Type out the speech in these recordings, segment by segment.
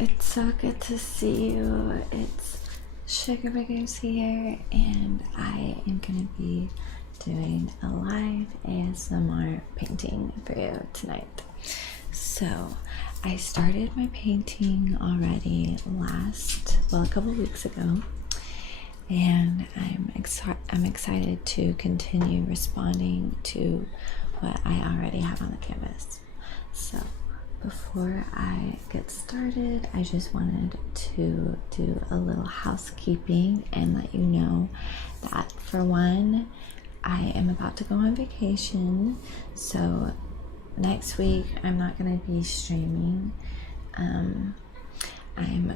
It's so good to see you. It's Sugar Biggers here, and I am going to be doing a live ASMR painting for you tonight. So, I started my painting already a couple weeks ago, and I'm excited to continue responding to what I already have on the canvas. So, before I get started, I just wanted to do a little housekeeping and let you know that, for one, I am about to go on vacation. So next week I'm not going to be streaming. I'm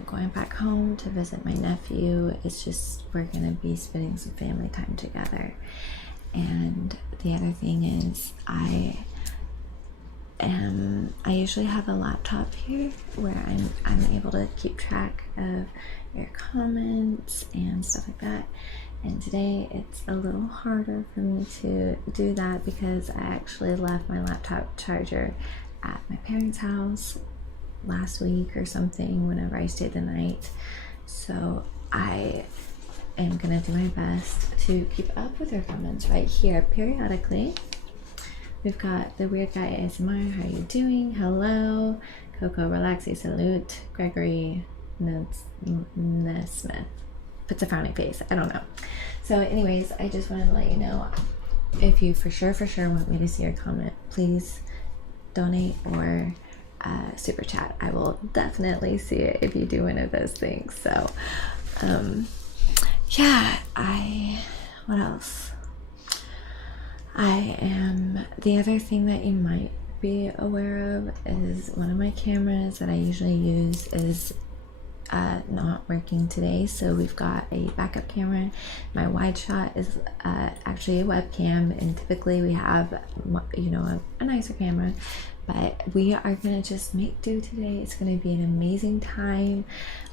going back home to visit my nephew. It's just, we're going to be spending some family time together. And the other thing is, I usually have a laptop here where I'm able to keep track of your comments and stuff like that. And today it's a little harder for me to do that because I actually left my laptop charger at my parents' house last week or something whenever I stayed the night. So I am gonna do my best to keep up with your comments right here periodically. We've got the Weird Guy ASMR, how are you doing? Hello. Coco Relaxy Salute. Gregory Nesmith puts a frowny face. I don't know. So anyways, I just wanted to let you know, if you for sure want me to see your comment, please donate or super chat. I will definitely see it if you do one of those things. So yeah, what else? The other thing that you might be aware of is one of my cameras that I usually use is not working today. So we've got a backup camera. My wide shot is actually a webcam, and typically we have, you know, a nicer camera, but we are gonna just make do today. It's gonna be an amazing time.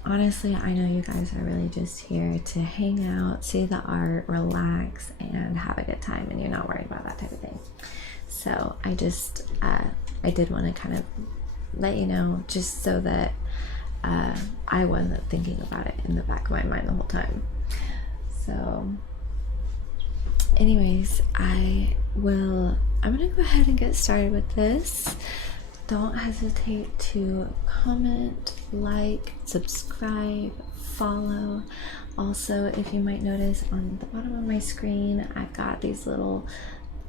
Honestly, I know you guys are really just here to hang out, see the art, relax, and have a good time, and you're not worried about that type of thing. So I just I did want to kind of let you know, just so that I wasn't thinking about it in the back of my mind the whole time. So anyways, I'm gonna go ahead and get started with this. Don't hesitate to comment, like, subscribe, follow. Also, if you might notice on the bottom of my screen, I've got these little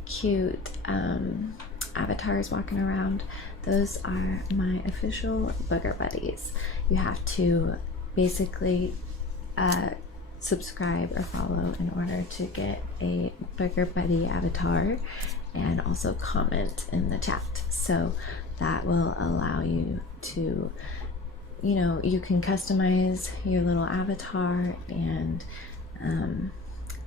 cute avatars walking around. Those are my official booger buddies. You have to basically subscribe or follow in order to get a booger buddy avatar, and also comment in the chat. So that will allow you to, you know, you can customize your little avatar, and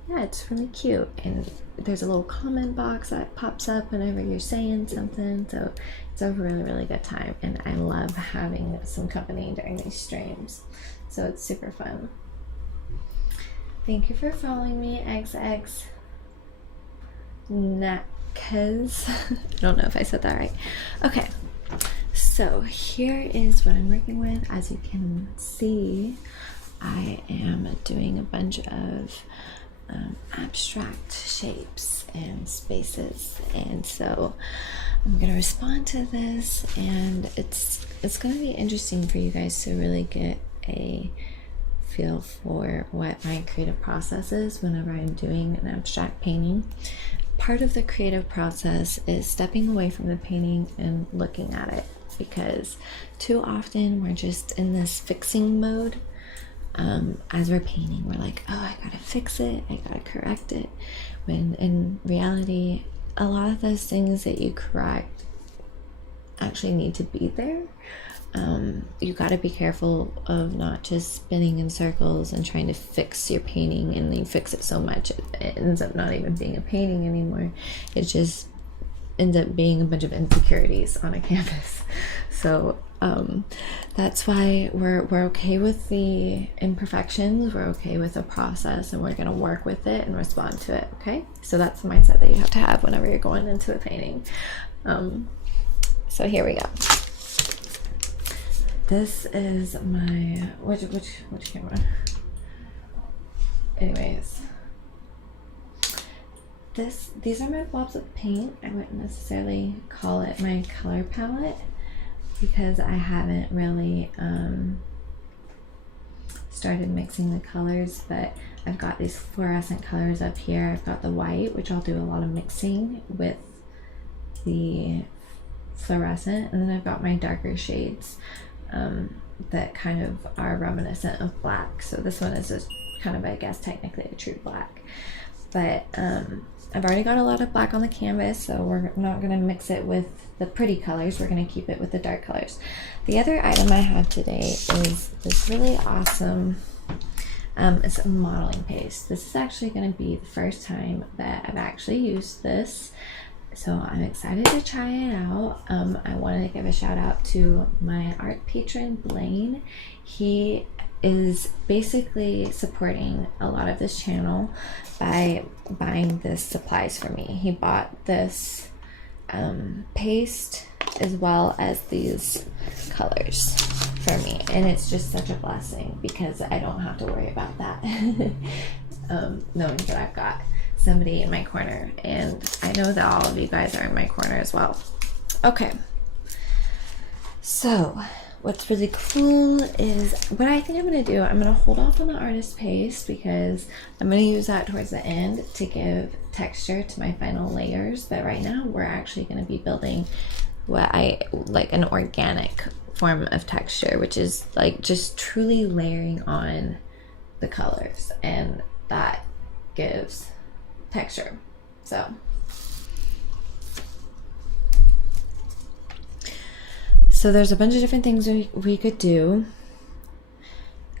yeah, it's really cute. And there's a little comment box that pops up whenever you're saying something, so it's a really good time, and I love having some company during these streams, so it's super fun. Thank you for following me, XX Nakaz. I don't know if I said that right. Okay, so here is what I'm working with. As you can see, I am doing a bunch of abstract shapes and spaces, and so I'm gonna respond to this, and it's gonna be interesting for you guys to really get a feel for what my creative process is whenever I'm doing an abstract painting. Part of the creative process is stepping away from the painting and looking at it, because too often we're just in this fixing mode. As we're painting, we're like, oh, I gotta fix it, I gotta correct it, when in reality a lot of those things that you correct actually need to be there. You gotta be careful of not just spinning in circles and trying to fix your painting, and then you fix it so much it ends up not even being a painting anymore. It just ends up being a bunch of insecurities on a canvas. So that's why we're okay with the imperfections, we're okay with the process, and we're gonna work with it and respond to it. Okay, so that's the mindset that you have to have whenever you're going into a painting. So here we go. this is my, which camera? Anyways, these are my blobs of paint. I wouldn't necessarily call it my color palette because I haven't really started mixing the colors, but I've got these fluorescent colors up here. I've got the white, which I'll do a lot of mixing with the fluorescent, and then I've got my darker shades that kind of are reminiscent of black. So this one is just kind of, I guess, technically a true black, but I've already got a lot of black on the canvas, so we're not going to mix it with the pretty colors. We're going to keep it with the dark colors. The other item I have today is this really awesome, it's a modeling paste. This is actually going to be the first time that I've actually used this, so I'm excited to try it out. I wanted to give a shout out to my art patron, Blaine. He is basically supporting a lot of this channel by buying this supplies for me. He bought this paste as well as these colors for me, and it's just such a blessing because I don't have to worry about that. Knowing that I've got somebody in my corner, and I know that all of you guys are in my corner as well. Okay, so what's really cool is what I think I'm going to do. I'm going to hold off on the artist paste because I'm going to use that towards the end to give texture to my final layers. But right now we're actually going to be building what I like, an organic form of texture, which is like just truly layering on the colors, and that gives texture. So there's a bunch of different things we could do.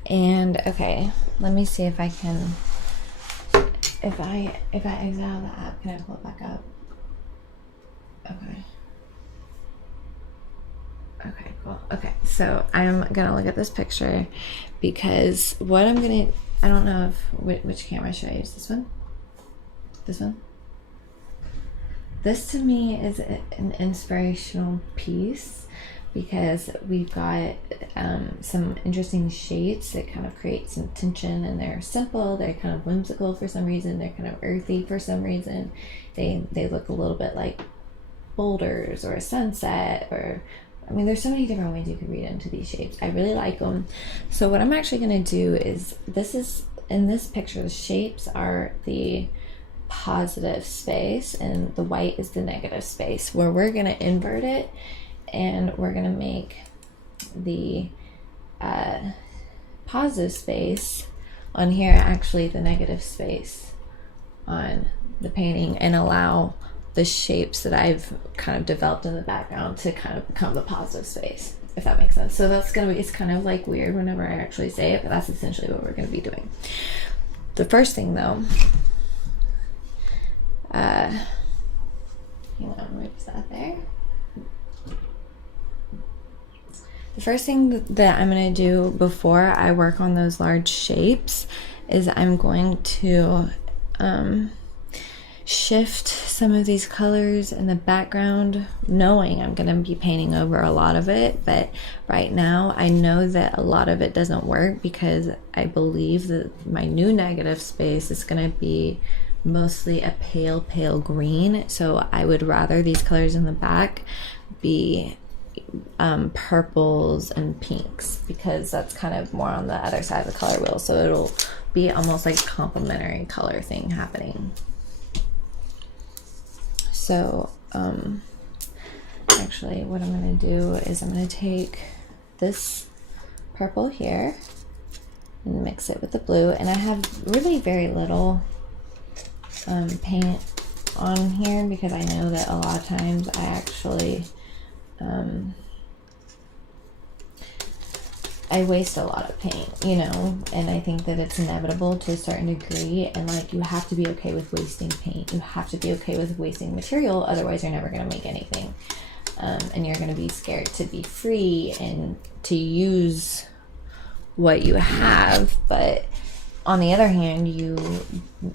And okay, let me see if I can, if I exit out of the app, can I pull it back up? Okay, cool. Okay, so I'm gonna look at this picture because what I'm gonna, I don't know if, which camera should I use? This one? This one? This to me is an inspirational piece because we've got some interesting shades that kind of create some tension, and they're simple, they're kind of whimsical for some reason, they're kind of earthy for some reason. They look a little bit like boulders or a sunset, or I mean, there's so many different ways you could read into these shapes. I really like them. So what I'm actually going to do is, this is, in this picture, the shapes are the positive space and the white is the negative space, where we're going to invert it and we're going to make the positive space on here actually the negative space on the painting, and allow the shapes that I've kind of developed in the background to kind of become the positive space, if that makes sense. So that's gonna be, it's kind of like weird whenever I actually say it, but that's essentially what we're gonna be doing. The first thing though, hang on, where's that there? The first thing that I'm gonna do before I work on those large shapes is I'm going to shift some of these colors in the background, knowing I'm going to be painting over a lot of it. But right now I know that a lot of it doesn't work because I believe that my new negative space is going to be mostly a pale green. So I would rather these colors in the back be purples and pinks, because that's kind of more on the other side of the color wheel, so it'll be almost like a complementary color thing happening. So actually what I'm going to do is I'm going to take this purple here and mix it with the blue, and I have really very little paint on here because I know that a lot of times I actually I waste a lot of paint, you know, and I think that it's inevitable to a certain degree, and like, you have to be okay with wasting paint. You have to be okay with wasting material, otherwise you're never going to make anything. And you're going to be scared to be free and to use what you have. But on the other hand, you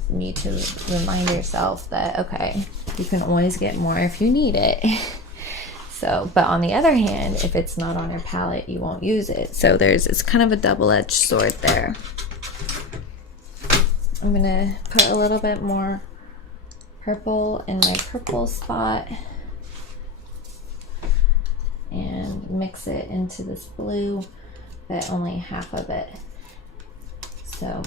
need to remind yourself that, okay, you can always get more if you need it. So, but on the other hand, if it's not on your palette, you won't use it. So it's kind of a double-edged sword there. I'm gonna put a little bit more purple in my purple spot and mix it into this blue, but only half of it. So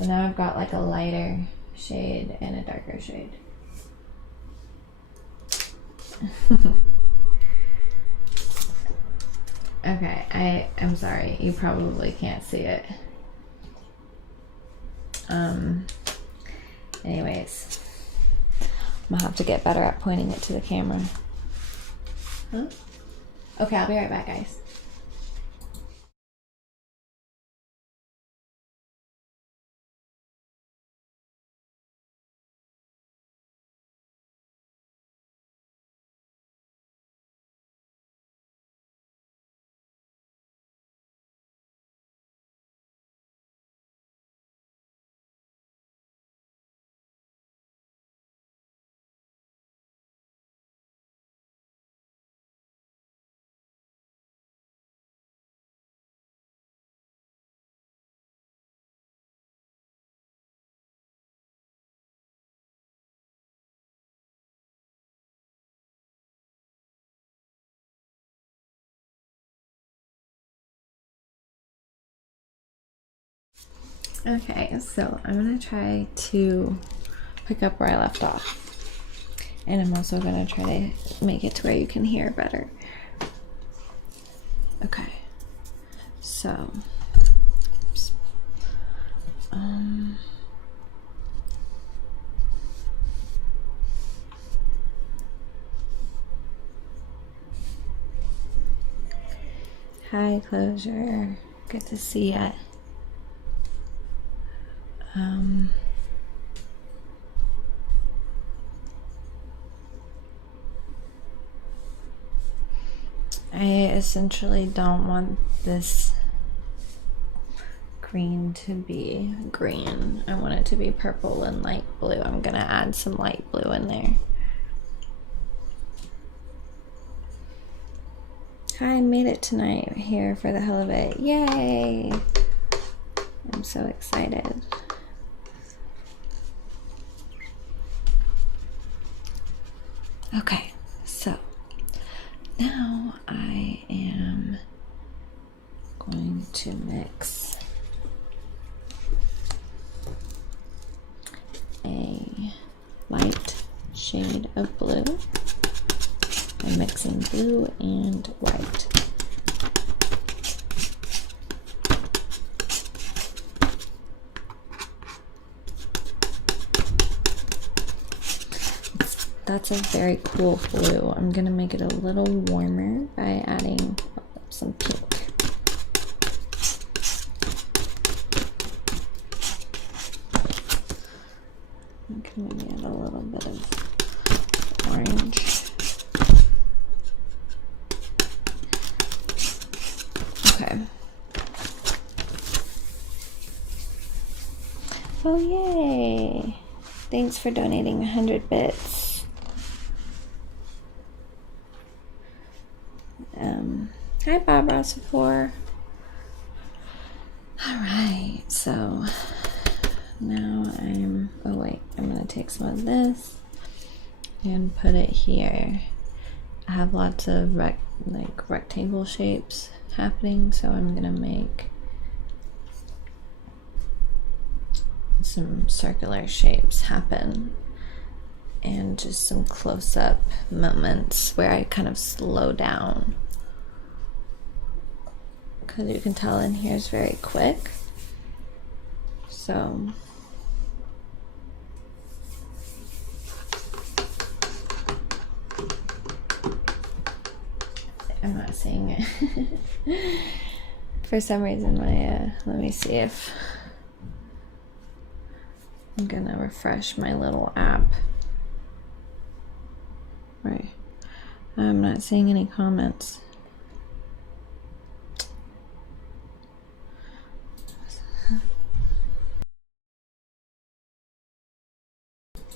now I've got like a lighter shade and a darker shade. Okay, I'm sorry, you probably can't see it. Anyways, I'm gonna have to get better at pointing it to the camera. Huh? Okay, I'll be right back, guys. Okay, so I'm gonna try to pick up where I left off, and I'm also gonna try to make it to where you can hear better. Okay, so oops. Hi, Closure. Good to see ya. I essentially don't want this green to be green. I want it to be purple and light blue. I'm gonna add some light blue in there. Hi, I made it tonight here for the hell of it. Yay! I'm so excited. Okay, so now I am going to mix a light shade of blue. I'm mixing blue and white. That's a very cool blue. I'm gonna make it a little warmer by adding some pink. I can maybe add a little bit of orange. Okay. Oh yay! Thanks for donating 100 bits. Hi Bob Rossapore. Alright, so now I'm gonna take some of this and put it here. I have lots of rectangle shapes happening, so I'm gonna make some circular shapes happen and just some close-up moments where I kind of slow down, because you can tell in here is very quick. So I'm not seeing it. For some reason my let me see if I'm gonna refresh my little app. Right, I'm not seeing any comments.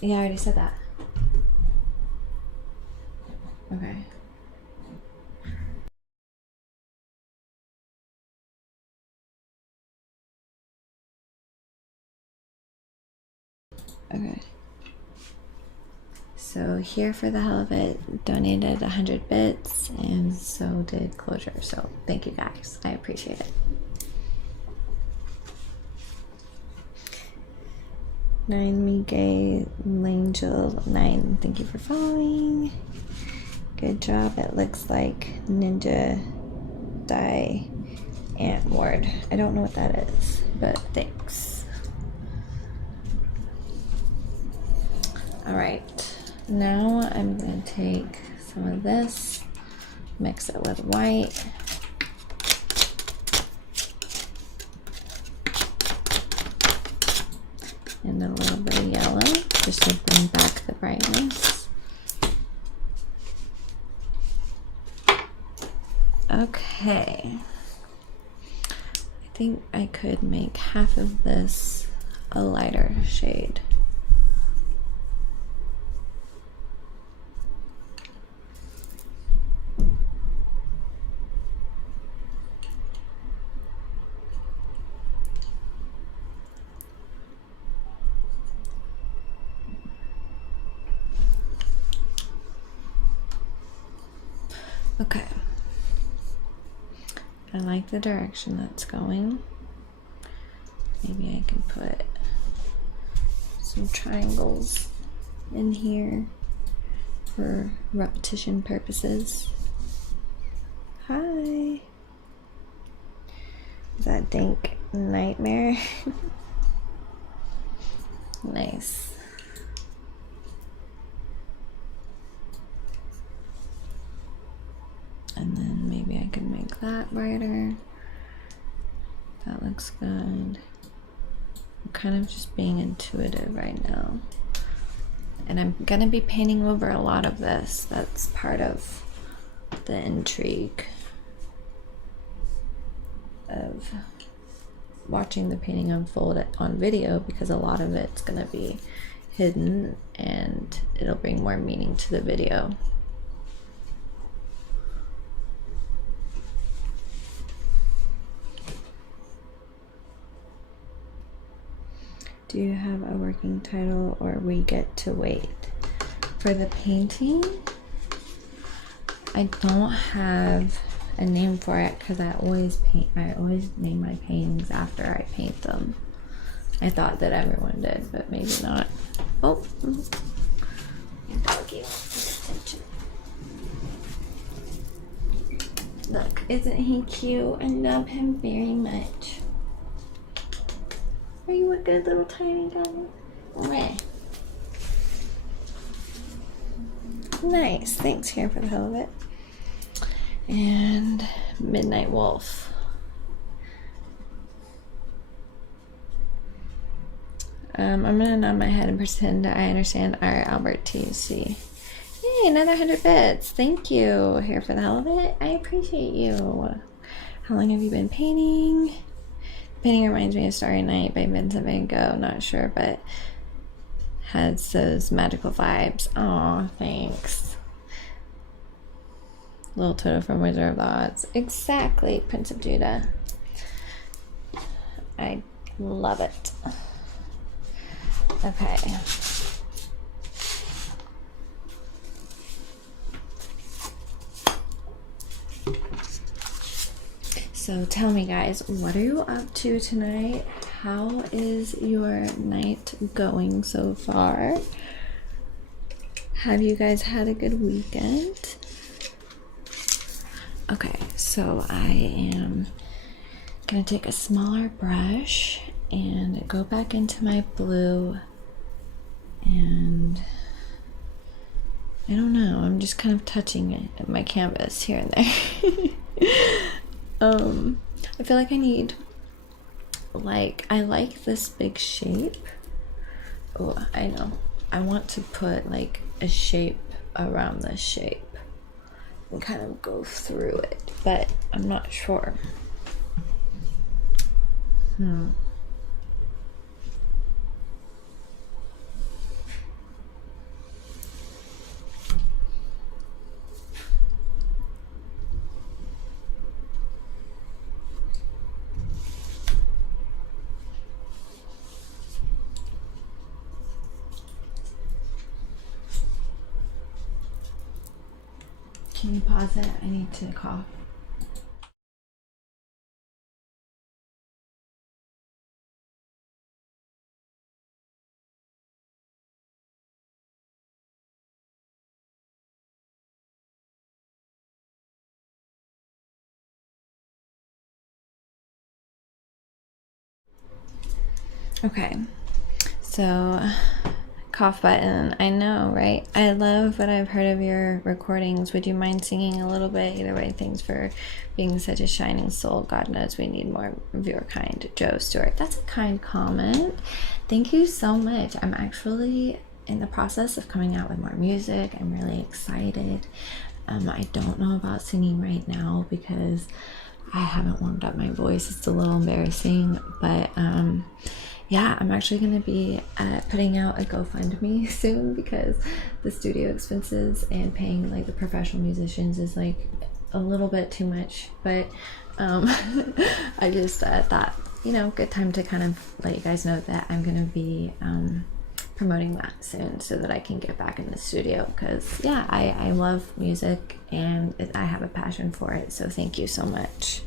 Yeah, I already said that. Okay. Okay. So here for the hell of it, donated 100 bits, and so did Closure. So thank you guys. I appreciate it. 9 me gay Langel 9. Thank you for following. Good job. It looks like Ninja Die Ant Ward. I don't know what that is, but thanks. Alright. Now I'm going to take some of this, mix it with white. And a little bit of yellow, just to bring back the brightness. Okay. I think I could make half of this a lighter shade. Okay. I like the direction that's going. Maybe I can put some triangles in here for repetition purposes. Hi. Is that Dank Nightmare? Nice. And then maybe I can make that brighter. That looks good. I'm kind of just being intuitive right now. And I'm gonna be painting over a lot of this. That's part of the intrigue of watching the painting unfold on video, because a lot of it's gonna be hidden and it'll bring more meaning to the video. Do you have a working title, or we get to wait? For the painting, I don't have a name for it because I always name my paintings after I paint them. I thought that everyone did, but maybe not. Oh, doggy wants attention. Look, isn't he cute? I love him very much. Are you a good little tiny guy? Nice, thanks here for the hell of it. And Midnight Wolf. I'm gonna nod my head and pretend I understand our Albert TC. Hey, another 100 bits. Thank you here for the hell of it. I appreciate you. How long have you been painting? Painting reminds me of Starry Night by Vincent van Gogh. Not sure, but has those magical vibes. Aw, thanks. Little Toto from Wizard of Oz. Exactly, Prince of Judah. I love it. Okay. So tell me guys, what are you up to tonight? How is your night going so far? Have you guys had a good weekend? Okay, so I am gonna take a smaller brush and go back into my blue, and I don't know, I'm just kind of touching it at my canvas here and there. I feel like I need, I like this big shape. Oh, I know. I want to put like a shape around this shape and kind of go through it, but I'm not sure. Can you pause it? I need to cough. Okay, so cough button. I know, right? I love what I've heard of your recordings. Would you mind singing a little bit? Either way, thanks for being such a shining soul. God knows we need more of your kind. Joe Stewart. That's a kind comment. Thank you so much. I'm actually in the process of coming out with more music. I'm really excited. I don't know about singing right now because I haven't warmed up my voice. It's a little embarrassing, but yeah, I'm actually going to be putting out a GoFundMe soon because the studio expenses and paying like the professional musicians is like a little bit too much. But I just thought, you know, good time to kind of let you guys know that I'm going to be promoting that soon so that I can get back in the studio because yeah, I love music and I have a passion for it. So thank you so much.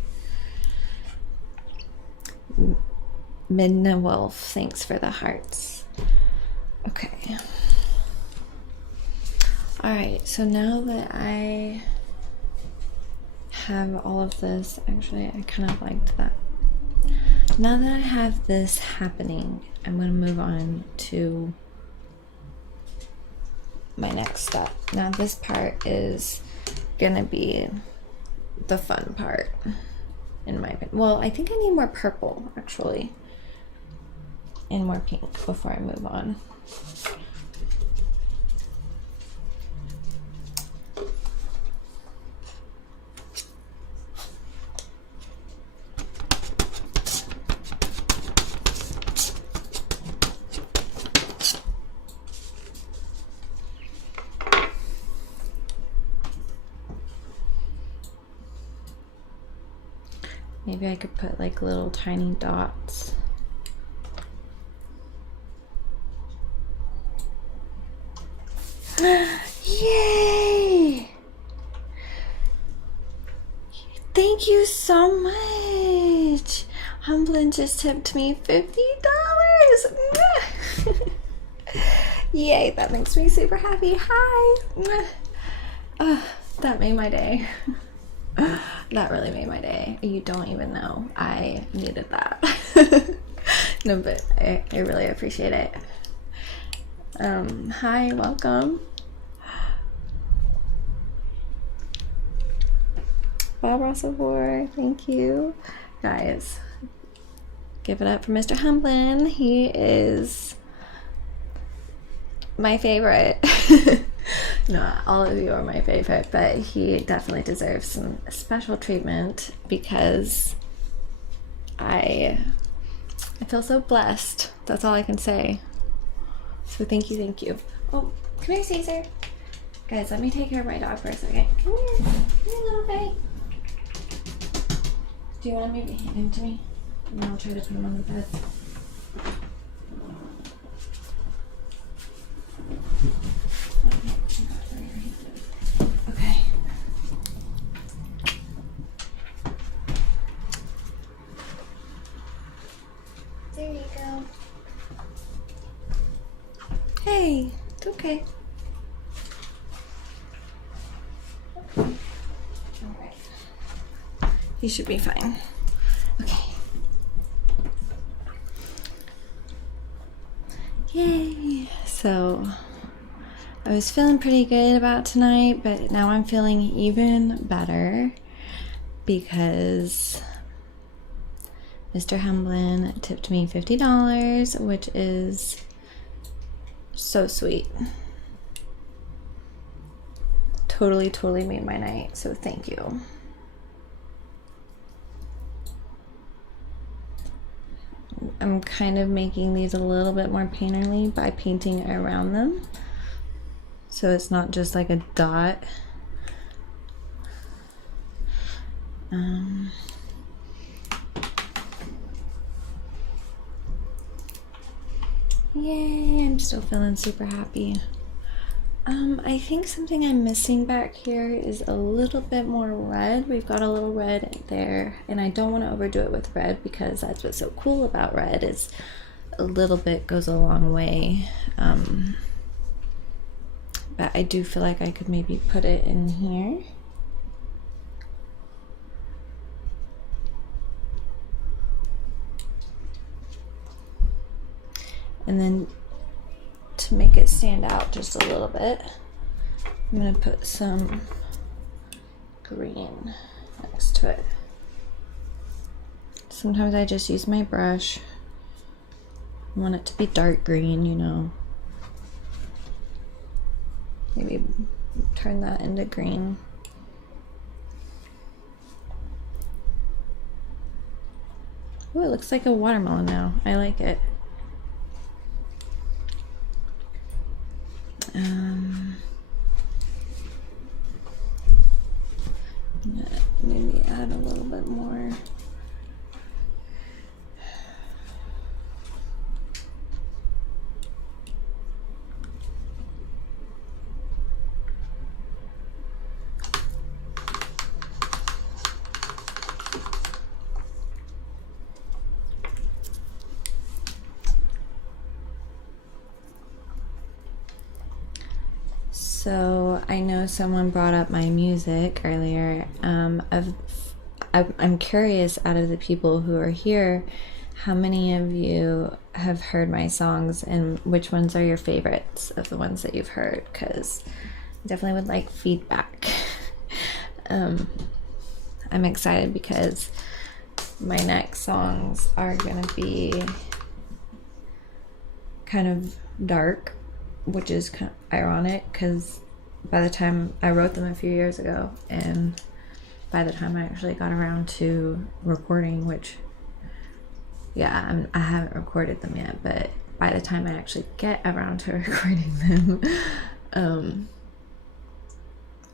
Midna Wolf, thanks for the hearts. Okay. Alright, so now that I have all of this, actually I kind of liked that. Now that I have this happening, I'm going to move on to my next step. Now this part is going to be the fun part, in my opinion. Well, I think I need more purple, actually. And more pink before I move on. Maybe I could put like little tiny dots. Yay! Thank you so much. Humblin just tipped me $50. Yay, that makes me super happy. Hi. That made my day. That really made my day. You don't even know. I needed that. No, but I really appreciate it. Hi, welcome. Bob Rossavor, thank you. Guys, give it up for Mr. Humblin. He is my favorite. No, all of you are my favorite, but he definitely deserves some special treatment because I feel so blessed. That's all I can say. So thank you, thank you. Oh, come here, Caesar. Guys, let me take care of my dog for a second. Come here little guy. Do you want to maybe hand him to me? And I'll try to put him on the bed. Okay. There you go. Hey, it's okay. Alright. He should be fine. Okay. Yay! So, I was feeling pretty good about tonight, but now I'm feeling even better because Mr. Humblin tipped me $50, which is so sweet. Totally made my night, so thank you. I'm kind of making these a little bit more painterly by painting around them. So it's not just like a dot. Yay, I'm still feeling super happy. I think something I'm missing back here is a little bit more red. We've got a little red there, and I don't want to overdo it with red because that's what's so cool about red is a little bit goes a long way. But I do feel like I could maybe put it in here. And then to make it stand out just a little bit, I'm gonna put some green next to it. Sometimes I just use my brush. I want it to be dark green, you know. Maybe turn that into green. Oh, it looks like a watermelon now. I like it. Maybe add a little bit more. So I know someone brought up my music earlier. I'm curious, out of the people who are here, how many of you have heard my songs and which ones are your favorites of the ones that you've heard? Because I definitely would like feedback. I'm excited because my next songs are gonna be kind of dark, which is kind of ironic because by the time I wrote them a few years ago, and by the time I actually got around to recording, which, yeah, I haven't recorded them yet, but by the time I actually get around to recording them,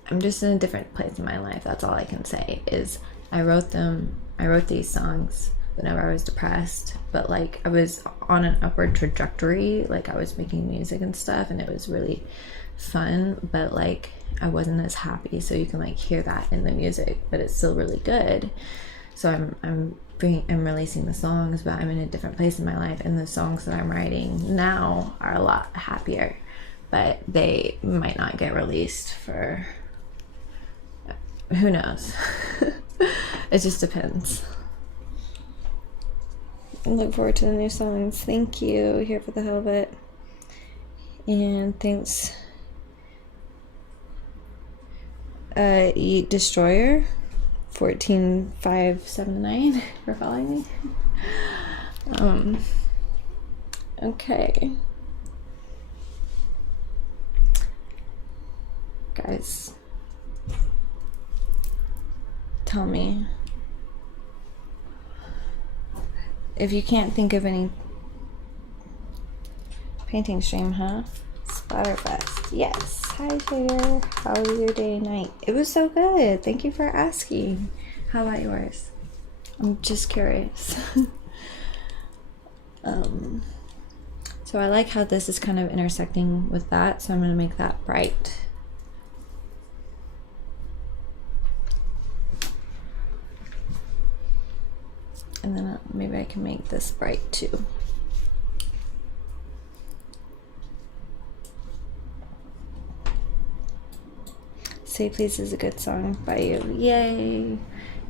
I'm just in a different place in my life. That's all I can say is I wrote these songs whenever I was depressed, but like I was on an upward trajectory, like I was making music and stuff, and it was really fun, but like I wasn't as happy, so you can like hear that in the music, but it's still really good. So I'm releasing the songs, but I'm in a different place in my life, and the songs that I'm writing now are a lot happier, but they might not get released for who knows. It just depends. I look forward to the new songs. Thank you, Here for the Hell of It. And thanks, Eat Destroyer 14579 for following me. Okay. Guys, tell me if you can't think of any painting stream, huh? Splatterfest. Yes. Hi, Taylor. How was your day and night? It was so good. Thank you for asking. How about yours? I'm just curious. So I like how this is kind of intersecting with that, so I'm going to make that bright. And then maybe I can make this bright too. Say Please is a good song by you. Yay!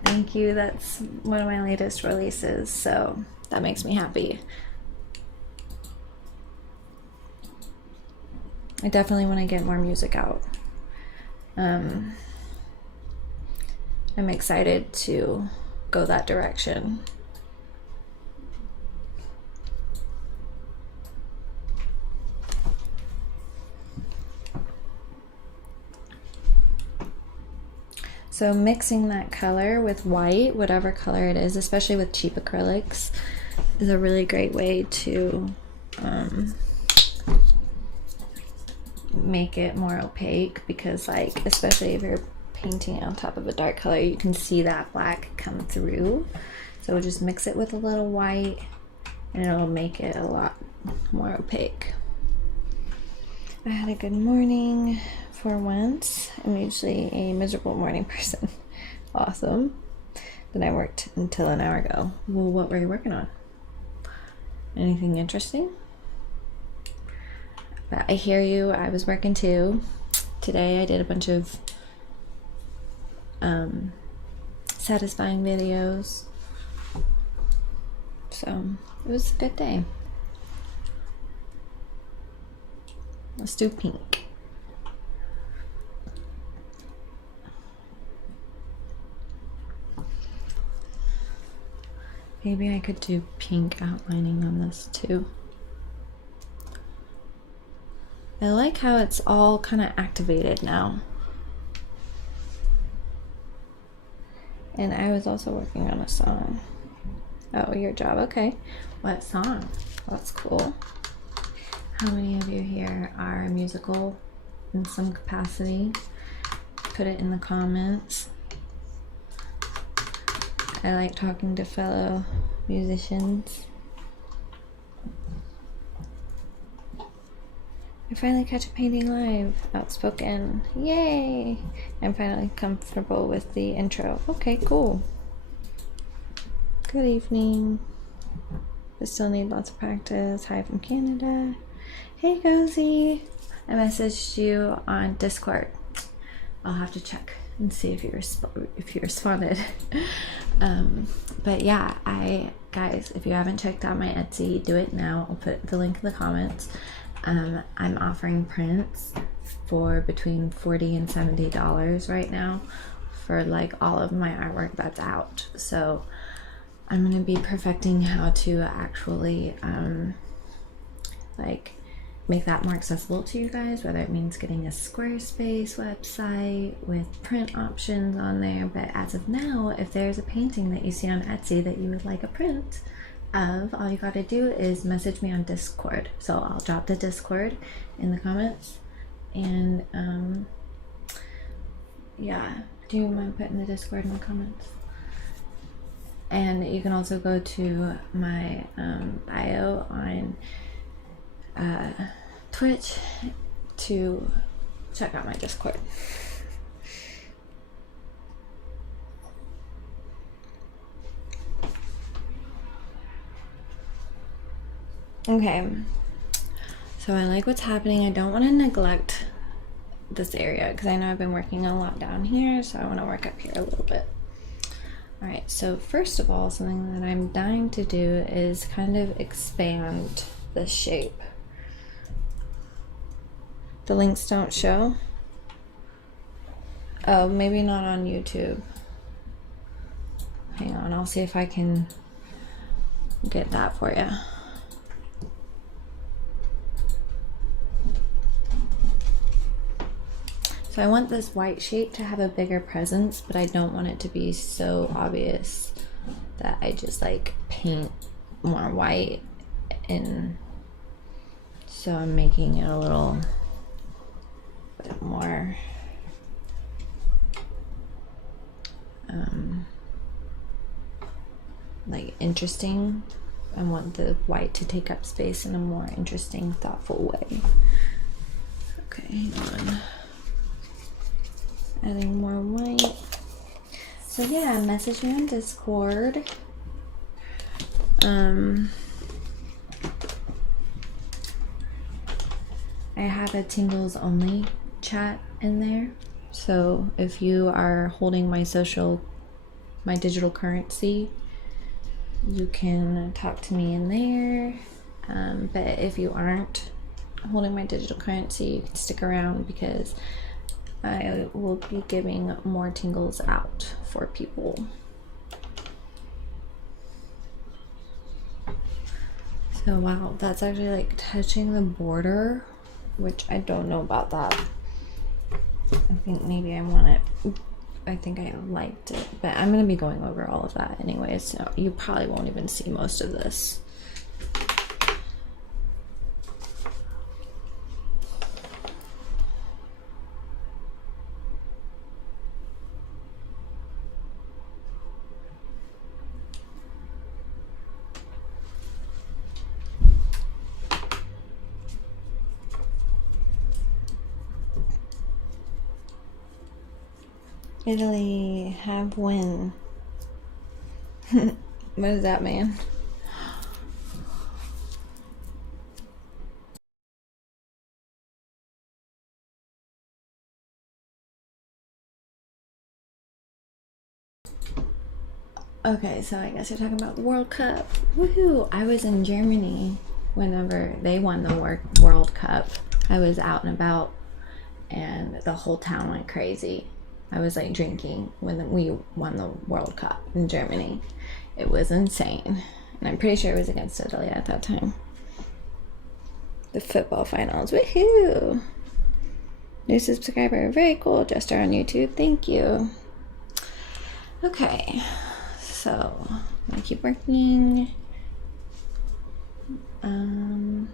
Thank you. That's one of my latest releases, so that makes me happy. I definitely want to get more music out. I'm excited to go that direction. So mixing that color with white, whatever color it is, especially with cheap acrylics, is a really great way to make it more opaque, because like, especially if you're painting on top of a dark color, you can see that black come through. So we'll just mix it with a little white and it'll make it a lot more opaque. I had a good morning for once. I'm usually a miserable morning person. Awesome. Then I worked until an hour ago. Well, what were you working on? Anything interesting? But I hear you. I was working too. Today I did a bunch of satisfying videos. So it was a good day. Let's do pink. Maybe I could do pink outlining on this too. I like how it's all kind of activated now. And I was also working on a song. Oh, your job, okay. What song? That's cool. How many of you here are musical in some capacity? Put it in the comments. I like talking to fellow musicians. I finally catch a painting live. Outspoken. Yay! I'm finally comfortable with the intro. Okay, cool. Good evening. I still need lots of practice. Hi from Canada. Hey, Cozy. I messaged you on Discord. I'll have to check and see if you responded. But yeah, guys, if you haven't checked out my Etsy, do it now. I'll put the link in the comments. I'm offering prints for between $40 and $70 right now for like all of my artwork that's out. So I'm gonna be perfecting how to actually like make that more accessible to you guys, whether it means getting a Squarespace website with print options on there. But as of now, if there's a painting that you see on Etsy that you would like a print of, all you gotta do is message me on Discord. So I'll drop the Discord in the comments. And yeah, do you mind putting the Discord in the comments? And you can also go to my bio on Twitch to check out my Discord. Okay, so I like what's happening. I don't want to neglect this area because I know I've been working a lot down here, so I want to work up here a little bit. All right, so first of all, something that I'm dying to do is kind of expand the shape. The links don't show? Oh, maybe not on YouTube. Hang on, I'll see if I can get that for you. So I want this white shape to have a bigger presence, but I don't want it to be so obvious that I just like paint more white, and so I'm making it a little bit more like interesting. I want the white to take up space in a more interesting, thoughtful way. Okay, hang on. Adding more white. So yeah, message me on Discord. I have a Tingles only chat in there. So if you are holding my digital currency, you can talk to me in there. But if you aren't holding my digital currency, you can stick around because I will be giving more tingles out for people. So wow, that's actually like touching the border, which I don't know about that. I think maybe I want it. I think I liked it, but I'm gonna be going over all of that anyways, so you probably won't even see most of this. Italy have win. What does that mean? Okay, so I guess you're talking about the World Cup. Woohoo! I was in Germany whenever they won the World Cup. I was out and about, and the whole town went crazy. I was like drinking when we won the World Cup in Germany. It was insane. And I'm pretty sure it was against Italy at that time. The football finals. Woohoo! New subscriber. Very cool. Jester on YouTube. Thank you. Okay. So, I'm gonna keep working. Kind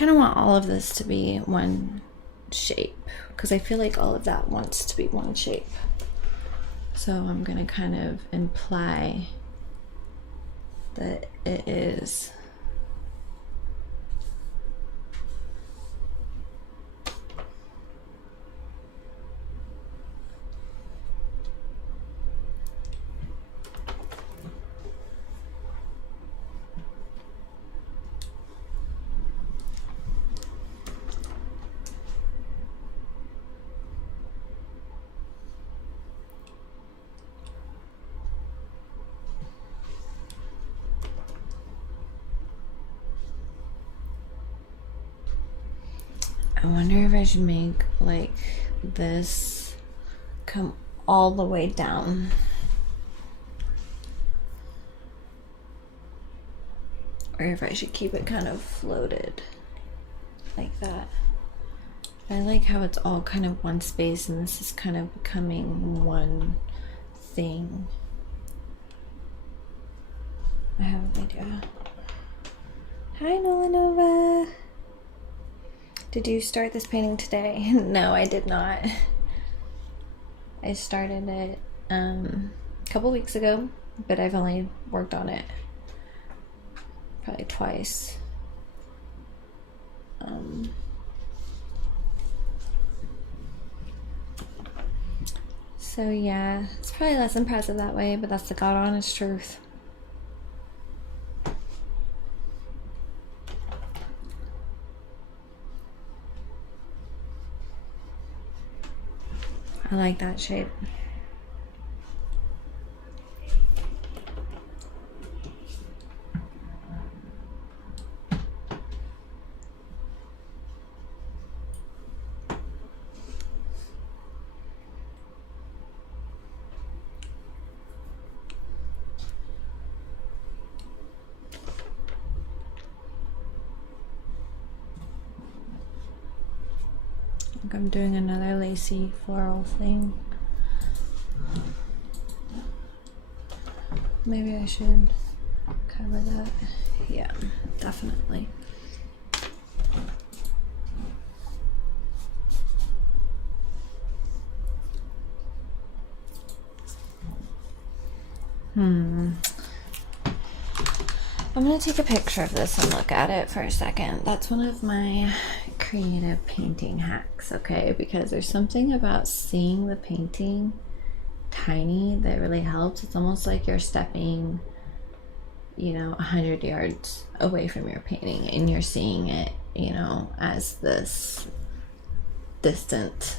of want all of this to be one shape because I feel like all of that wants to be one shape. So I'm gonna kind of imply that it is. I wonder if I should make like this come all the way down. Or if I should keep it kind of floated like that. I like how it's all kind of one space and this is kind of becoming one thing. I have an idea. Hi, Nolanova. Did you start this painting today? No, I did not. I started it a couple weeks ago, but I've only worked on it probably twice. So yeah, it's probably less impressive that way, but that's the God honest truth. I like that shape. I'm doing another lacy floral thing. Maybe I should cover that. Yeah, definitely. I'm gonna take a picture of this and look at it for a second. That's one of my creative painting hacks, okay? Because there's something about seeing the painting tiny that really helps. It's almost like you're stepping, 100 yards away from your painting and you're seeing it, as this distant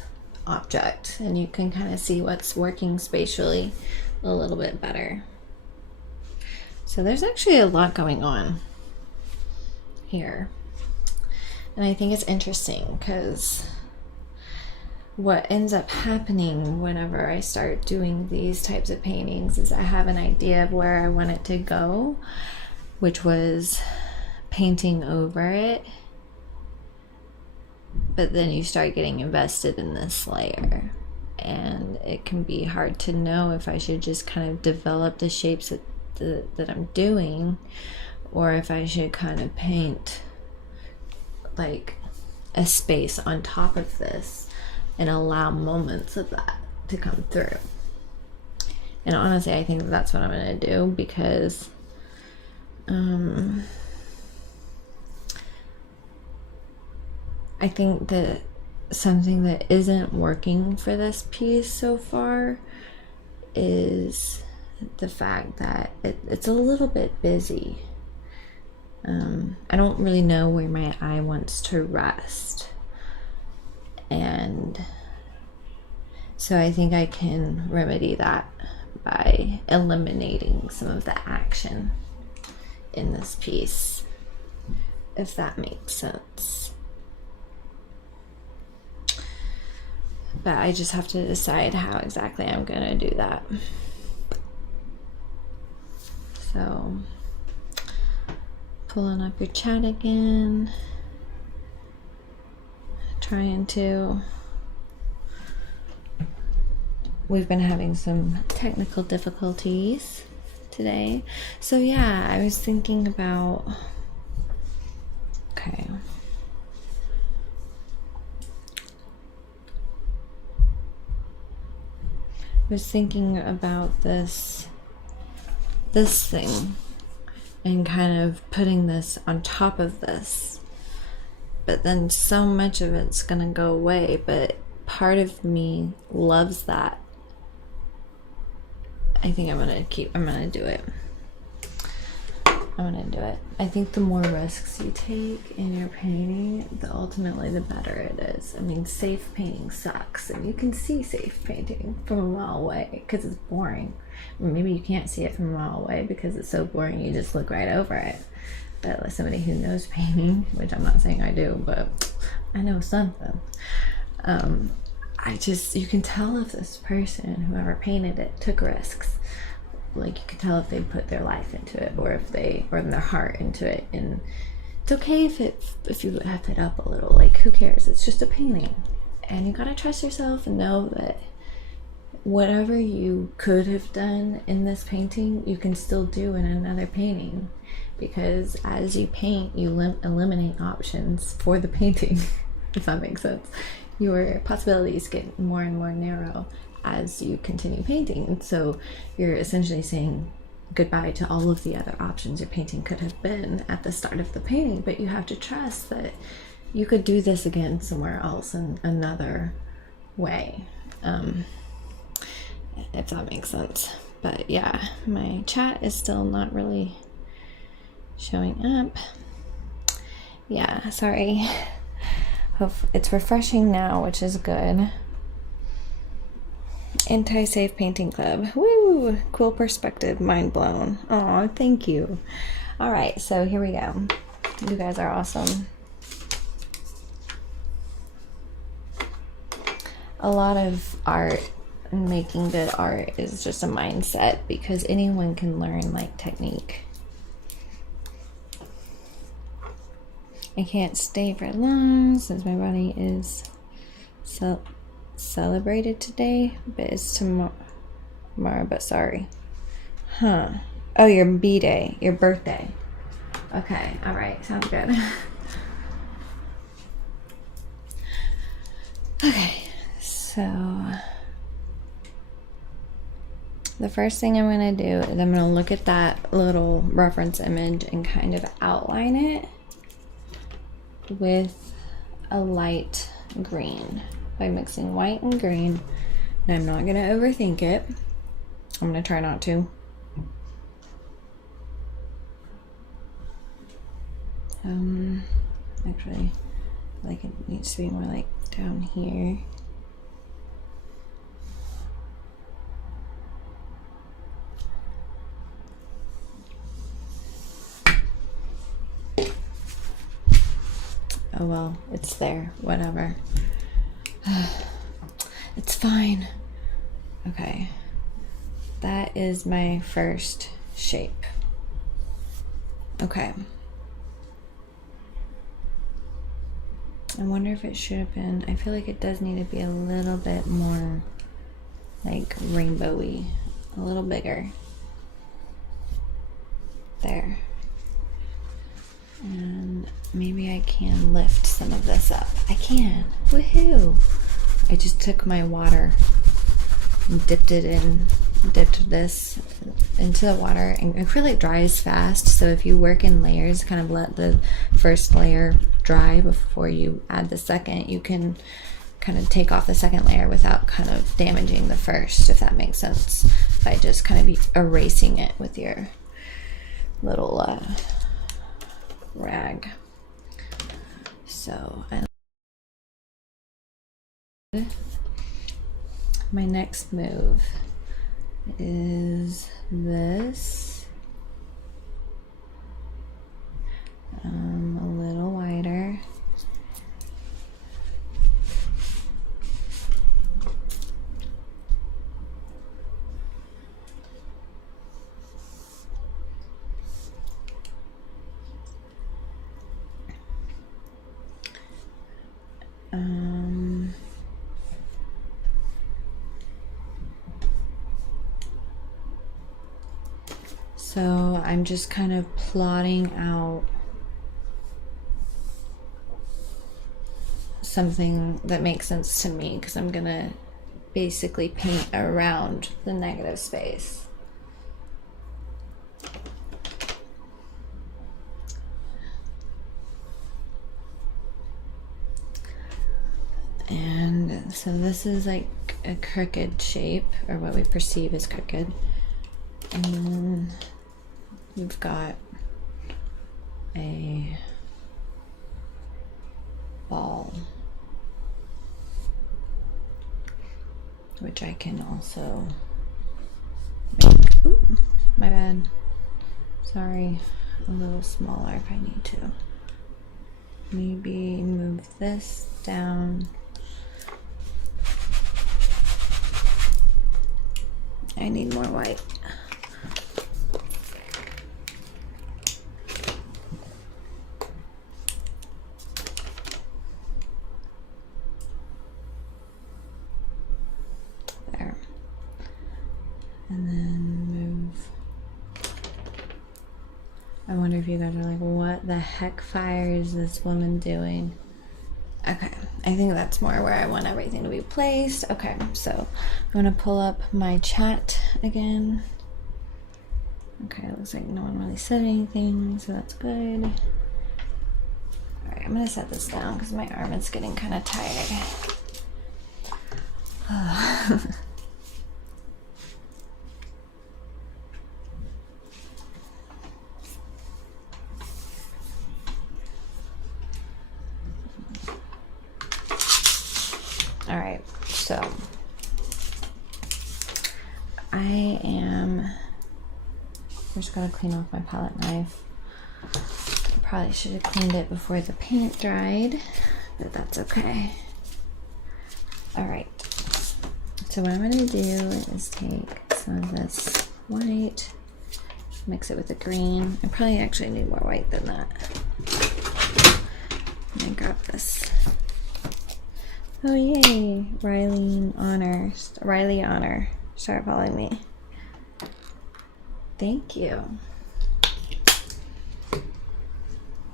object, and you can kind of see what's working spatially a little bit better. So there's actually a lot going on here. And I think it's interesting because what ends up happening whenever I start doing these types of paintings is I have an idea of where I want it to go, which was painting over it. But then you start getting invested in this layer. And it can be hard to know if I should just kind of develop the shapes that I'm doing, or if I should kind of paint like a space on top of this and allow moments of that to come through. And honestly, I think that's what I'm going to do because I think that something that isn't working for this piece so far is the fact that it's a little bit busy. I don't really know where my eye wants to rest, and so I think I can remedy that by eliminating some of the action in this piece, if that makes sense. But I just have to decide how exactly I'm gonna do that. So, pulling up your chat again, we've been having some technical difficulties today. So yeah, I was thinking about, okay. I was thinking about this thing and kind of putting this on top of this, but then so much of it's gonna go away, but part of me loves that. I think I'm gonna do it. I'm gonna do it. I think the more risks you take in your painting, ultimately the better it is. I mean, safe painting sucks, and you can see safe painting from a mile away because it's boring. Maybe you can't see it from a mile away because it's so boring you just look right over it. But like somebody who knows painting, which I'm not saying I do, but I know something. You can tell if this person, whoever painted it, took risks. Like, you can tell if they put their life into it, or their heart into it. And it's okay if you F it up a little. Like, who cares? It's just a painting, and you gotta trust yourself and know that whatever you could have done in this painting, you can still do in another painting, because as you paint, you eliminate options for the painting. If that makes sense. Your possibilities get more and more narrow as you continue painting, and so you're essentially saying goodbye to all of the other options your painting could have been at the start of the painting. But you have to trust that you could do this again somewhere else in another way, if that makes sense. But yeah, my chat is still not really showing up. Yeah, sorry. It's refreshing now, which is good. Anti-Safe Painting Club. Woo! Cool perspective. Mind blown. Aw, thank you. Alright, so here we go. You guys are awesome. A lot of art and making good art is just a mindset, because anyone can learn like technique. I can't stay for long since my body is celebrated today, but it's tomorrow, but sorry. Huh. Oh, your B-day, your birthday. Okay, alright, sounds good. Okay, so the first thing I'm gonna do is I'm gonna look at that little reference image and kind of outline it with a light green by mixing white and green. And I'm not going to overthink it. I'm going to try not to. Actually, like, it needs to be more like down here. Oh well, it's there, whatever. It's fine. Okay, that is my first shape. Okay. I wonder if it should have been, I feel like it does need to be a little bit more like rainbowy, a little bigger. There. And maybe I can lift some of this up. I can. Woohoo! I just took my water and dipped this into the water, and acrylic dries fast, so if you work in layers, kind of let the first layer dry before you add the second, you can kind of take off the second layer without kind of damaging the first, if that makes sense, by just kind of erasing it with your little rag. So my next move is this, a little wider. So I'm just kind of plotting out something that makes sense to me, because I'm gonna basically paint around the negative space. And so this is like a crooked shape, or what we perceive as crooked. And then we've got a ball, which I can also make. Ooh, my bad. Sorry, a little smaller if I need to. Maybe move this down. I need more white. There. And then move. I wonder if you guys are like, what the heck fire is this woman doing? Okay, I think that's more where I want everything to be placed. Okay, so I'm gonna pull up my chat again. Okay, it looks like no one really said anything, so that's good. All right, I'm gonna set this down because my arm is getting kind of tired. All right, so I am just gonna clean off my palette knife. Probably should have cleaned it before the paint dried, but that's okay. All right, so what I'm gonna do is take some of this white, mix it with the green. I probably actually need more white than that. Let me grab this. Oh yay, Riley Honor, start following me. Thank you.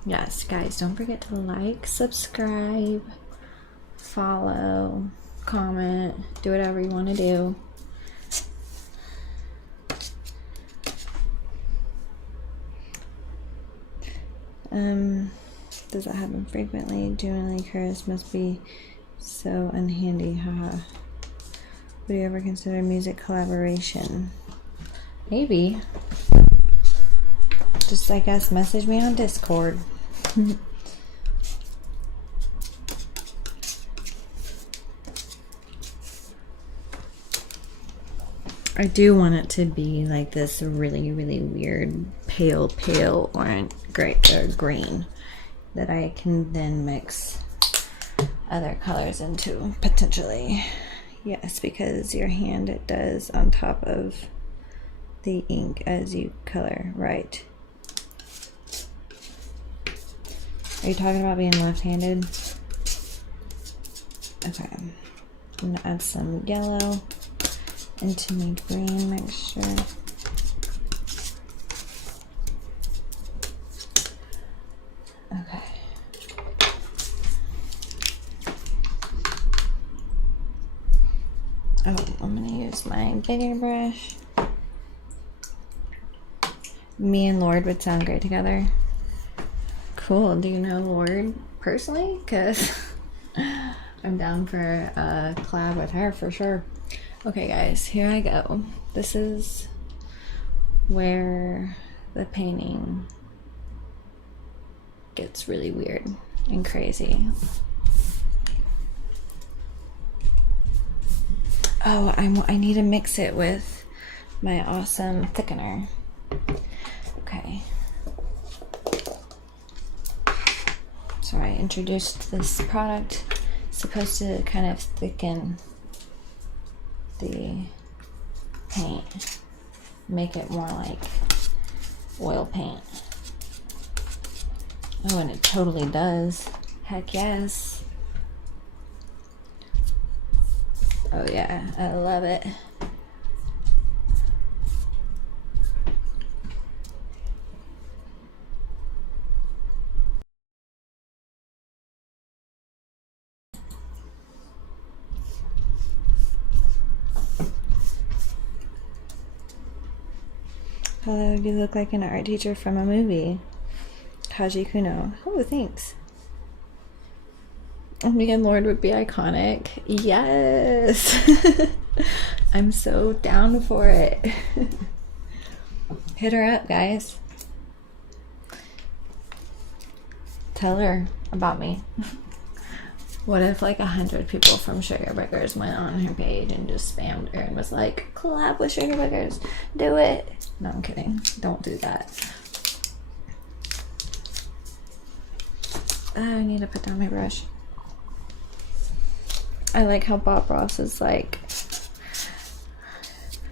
Yes, guys, don't forget to like, subscribe, follow, comment, do whatever you want to do. Does that happen frequently? Genuinely curious, must be so unhandy, haha. Would you ever consider music collaboration? Maybe. Just, I guess, message me on Discord. I do want it to be like this really, really weird pale orange, green that I can then mix other colors into, potentially. Yes, because your hand, it does on top of the ink as you color, right? Are you talking about being left-handed? Okay, I'm gonna add some yellow into my green mixture. Okay. Oh, I'm gonna use my bigger brush. Me and Lord would sound great together. Cool. Do you know Lord personally? Because I'm down for a collab with her for sure. Okay guys, here I go. This is where the painting gets really weird and crazy. Oh, I need to mix it with my awesome thickener. Okay. So I introduced this product. It's supposed to kind of thicken the paint, make it more like oil paint. Oh, and it totally does. Heck yes. Oh yeah, I love it. Hello, you look like an art teacher from a movie. Kaji Kuno. Oh, thanks. Megan Lord would be iconic. Yes. I'm so down for it. Hit her up, guys. Tell her about me. What if like 100 people from Sugar Burgers went on her page and just spammed her and was like, collab with Sugar Burgers, do it. No, I'm kidding. Don't do that. I need to put down my brush. I like how Bob Ross is like,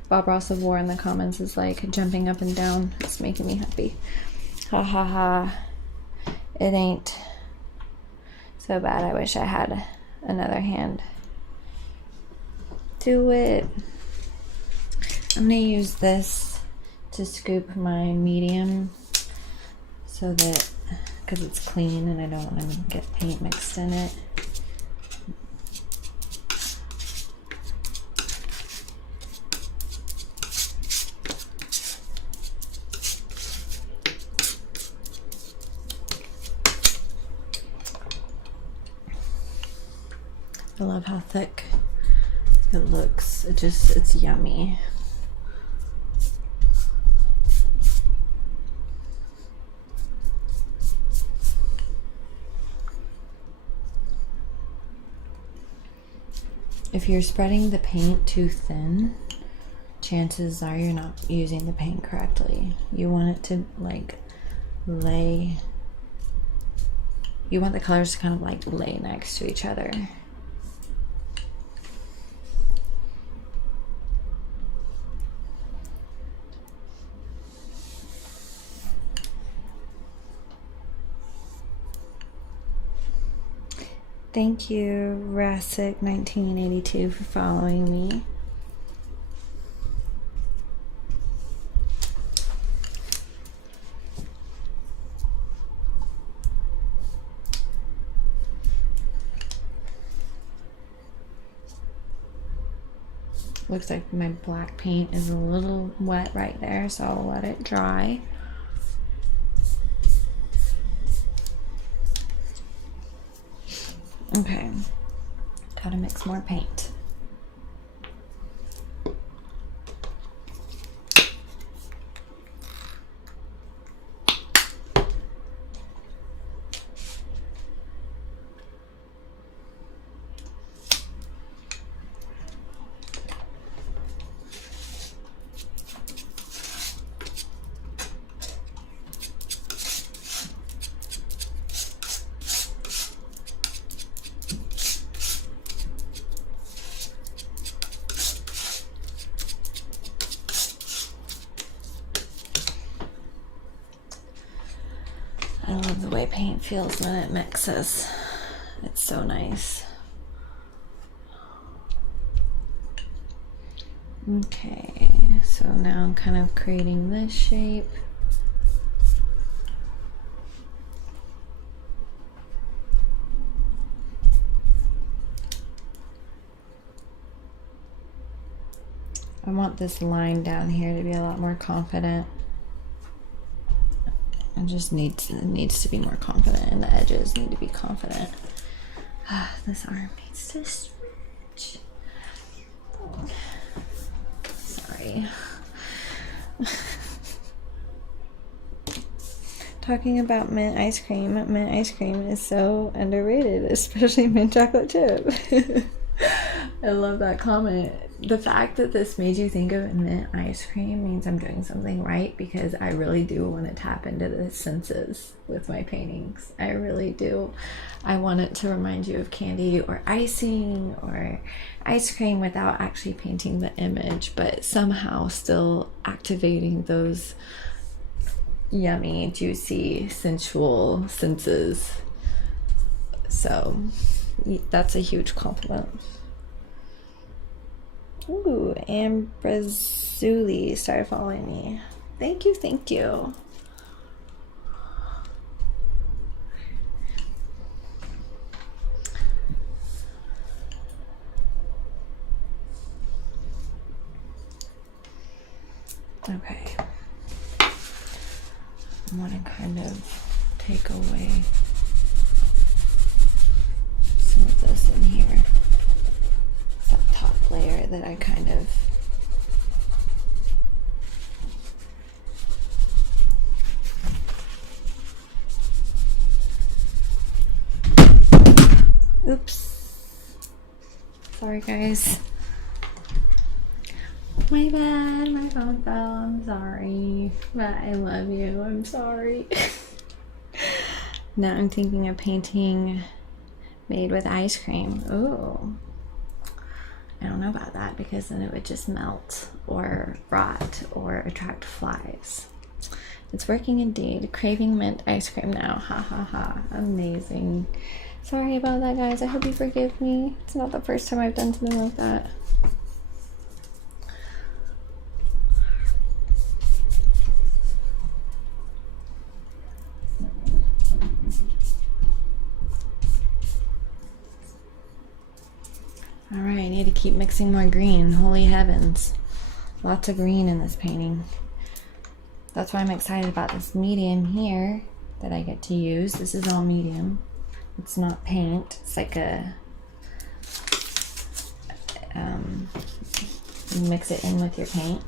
Bob Ross of War in the comments is like jumping up and down. It's making me happy. Ha ha ha. It ain't so bad. I wish I had another hand. Do it. I'm gonna use this to scoop my medium so that, because it's clean and I don't want to get paint mixed in it. I love how thick it looks. It's yummy. If you're spreading the paint too thin, chances are you're not using the paint correctly. You want it to like lay, you want the colors to kind of like lay next to each other. Thank you, Rassic 1982, for following me. Looks like my black paint is a little wet right there, so I'll let it dry. Okay, gotta mix more paint. I love the way paint feels when it mixes. It's so nice. Okay, so now I'm kind of creating this shape. I want this line down here to be a lot more confident. It just needs to be more confident, and the edges need to be confident. This arm needs to stretch. Sorry. Talking about mint ice cream. Mint ice cream is so underrated, especially mint chocolate chip. I love that comment. The fact that this made you think of mint ice cream means I'm doing something right, because I really do want to tap into the senses with my paintings. I really do. I want it to remind you of candy or icing or ice cream without actually painting the image, but somehow still activating those yummy, juicy, sensual senses. So that's a huge compliment. Ooh, Ambrazuli started following me. Thank you, thank you. Okay. I want to kind of take away some of this in here. That top layer that I kind of oops, sorry guys, my bad, my phone fell, I'm sorry, but I love you, I'm sorry. Now I'm thinking of painting made with ice cream. Ooh, I don't know about that, because then it would just melt or rot or attract flies. It's working indeed. Craving mint ice cream now. Ha ha ha. Amazing. Sorry about that, guys. I hope you forgive me. It's not the first time I've done something like that. Alright, I need to keep mixing more green. Holy heavens. Lots of green in this painting. That's why I'm excited about this medium here that I get to use. This is all medium. It's not paint. It's like a... you mix it in with your paint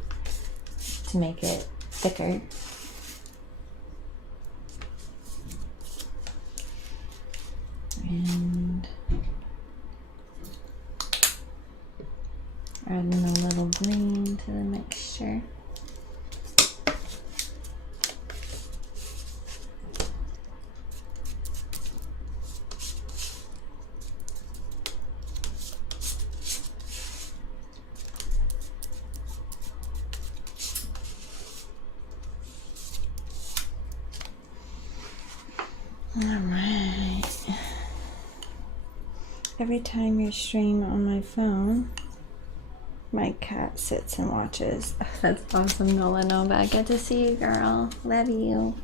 to make it thicker. And... adding a little green to the mixture. Alright. Every time you stream on my phone, my cat sits and watches. That's awesome, Nola Nova. Good to see you, girl. Love you.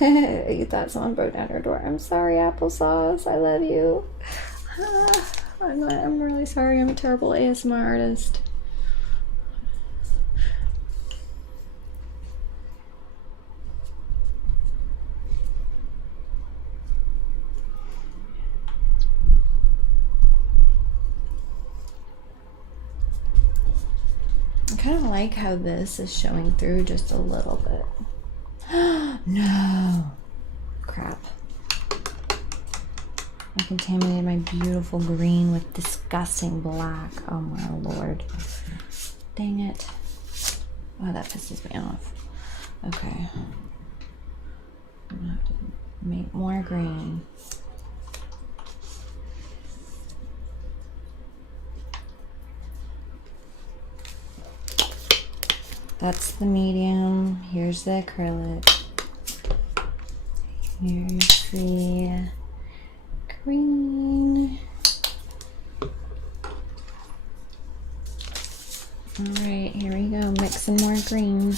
You thought someone broke down her door. I'm sorry, applesauce. I love you. I'm really sorry. I'm a terrible ASMR artist. I kind of like how this is showing through just a little bit. No. Crap. I contaminated my beautiful green with disgusting black. Oh my lord. Dang it. Oh, that pisses me off. Okay. I'm gonna have to make more green. That's the medium. Here's the acrylic. Here's the green. Alright, here we go. Mix some more green.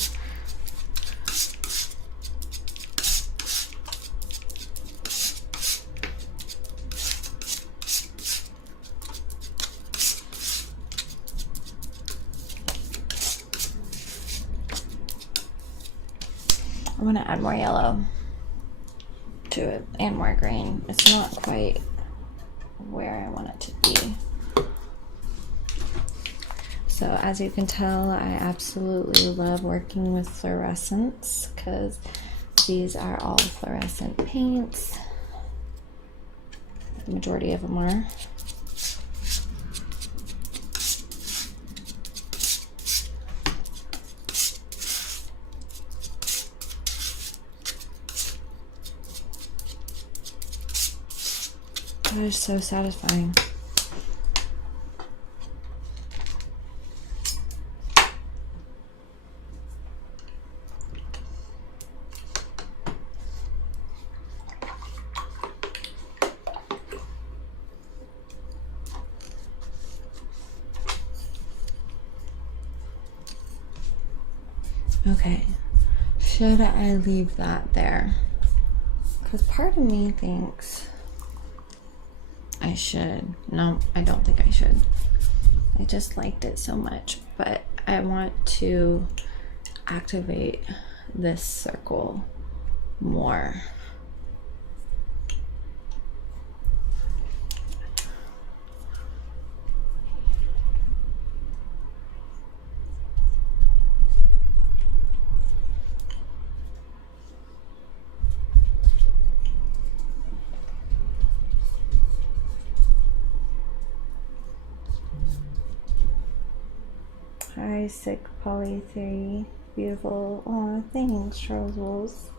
I'm gonna add more yellow. to it and more green. It's not quite where I want it to be. So as you can tell, I absolutely love working with fluorescents because these are all fluorescent paints. The majority of them are. That is so satisfying. Okay, should I leave that there? Because part of me thinks I should. No, I don't think I should. I just liked it so much, but I want to activate this circle more. Hi, Sick Poly 3. Beautiful. Aw, thanks, Charles Wolves.